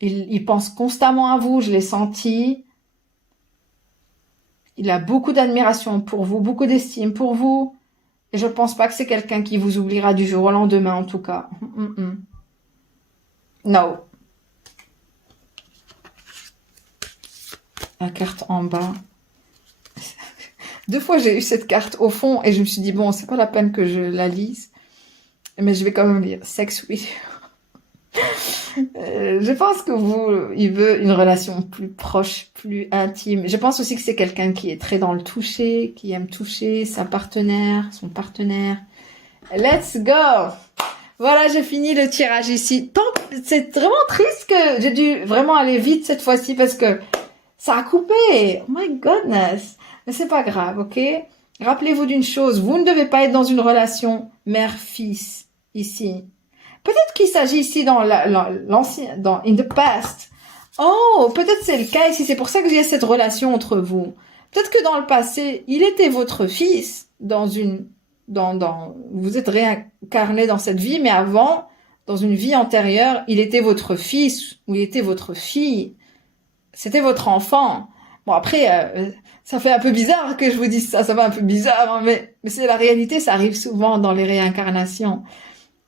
Il pense constamment à vous, je l'ai senti. Il a beaucoup d'admiration pour vous, beaucoup d'estime pour vous. Et je pense pas que c'est quelqu'un qui vous oubliera du jour au lendemain, en tout cas. No. La carte en bas. 2 fois, j'ai eu cette carte au fond et je me suis dit, bon, c'est pas la peine que je la lise. Mais je vais quand même lire. Sex with you. Je pense que il veut une relation plus proche, plus intime. Je pense aussi que c'est quelqu'un qui est très dans le toucher, qui aime toucher sa partenaire, son partenaire. Let's go! Voilà, j'ai fini le tirage ici. C'est vraiment triste que j'ai dû vraiment aller vite cette fois-ci parce que ça a coupé. Oh my goodness. Mais c'est pas grave, ok? Rappelez-vous d'une chose, vous ne devez pas être dans une relation mère-fils ici. Peut-être qu'il s'agit ici dans l'ancien, in the past. Oh, peut-être c'est le cas ici. C'est pour ça qu'il y a cette relation entre vous. Peut-être que dans le passé, il était votre fils vous êtes réincarné dans cette vie, mais avant, dans une vie antérieure, il était votre fils ou il était votre fille. C'était votre enfant. Bon, après, ça fait un peu bizarre que je vous dise ça. Ça fait un peu bizarre, hein, mais c'est la réalité. Ça arrive souvent dans les réincarnations.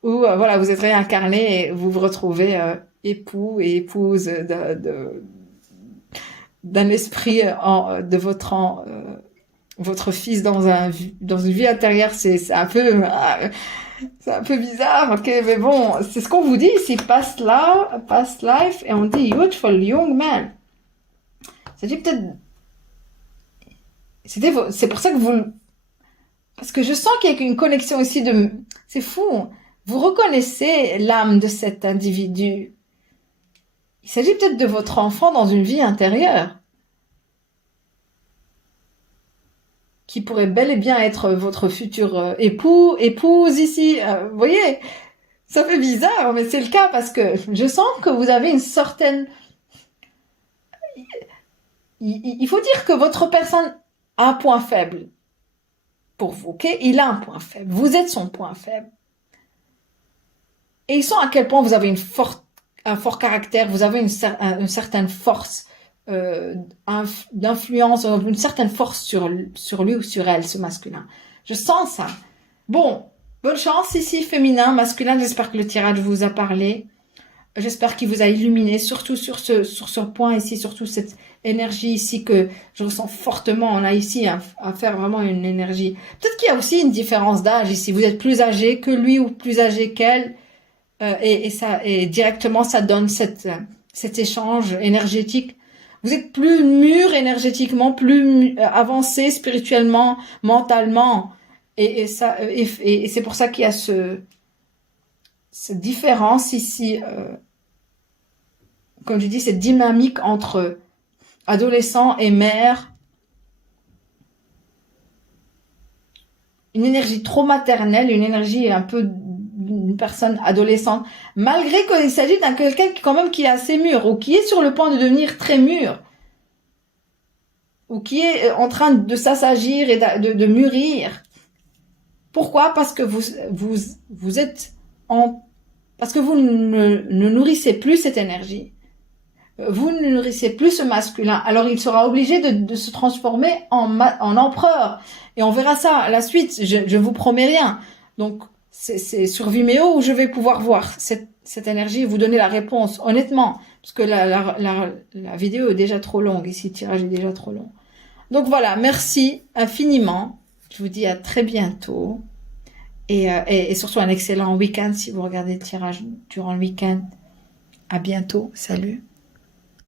Où voilà, vous êtes réincarné et vous vous retrouvez époux et épouse d'un esprit de votre fils dans une vie intérieure. C'est un peu bizarre, ok, mais bon, c'est ce qu'on vous dit ici, past life, et on dit youthful young man. C'est peut-être c'est pour ça que parce que je sens qu'il y a une connexion ici c'est fou. Vous reconnaissez l'âme de cet individu. Il s'agit peut-être de votre enfant dans une vie intérieure, qui pourrait bel et bien être votre futur épouse ici. Vous voyez, ça fait bizarre, mais c'est le cas parce que je sens que vous avez une certaine... Il faut dire que votre personne a un point faible pour vous, ok? Il a un point faible. Vous êtes son point faible. Et il sent à quel point vous avez un fort caractère, vous avez une certaine force d'influence, une certaine force sur lui ou sur elle, ce masculin. Je sens ça. Bon, bonne chance ici, féminin, masculin. J'espère que le tirage vous a parlé. J'espère qu'il vous a illuminé, surtout sur ce point ici, surtout cette énergie ici que je ressens fortement. On a ici à faire vraiment une énergie. Peut-être qu'il y a aussi une différence d'âge ici. Vous êtes plus âgé que lui ou plus âgé qu'elle. Et directement, ça donne cet échange énergétique. Vous êtes plus mûr énergétiquement, plus avancé spirituellement, mentalement. Et c'est pour ça qu'il y a cette différence ici, comme je dis, cette dynamique entre adolescent et mère. Une énergie trop maternelle, une énergie un peu d'une personne adolescente, malgré qu'il s'agit d'un quelqu'un qui est assez mûr, ou qui est sur le point de devenir très mûr, ou qui est en train de s'assagir et de mûrir. Pourquoi? Parce que vous êtes parce que vous ne nourrissez plus cette énergie. Vous ne nourrissez plus ce masculin. Alors il sera obligé de se transformer en empereur. Et on verra ça à la suite. Je vous promets rien. Donc c'est sur Vimeo où je vais pouvoir voir cette énergie et vous donner la réponse, honnêtement. Parce que la vidéo est déjà trop longue. Ici, le tirage est déjà trop long. Donc voilà, merci infiniment. Je vous dis à très bientôt. Et surtout un excellent week-end si vous regardez le tirage durant le week-end. À bientôt. Salut.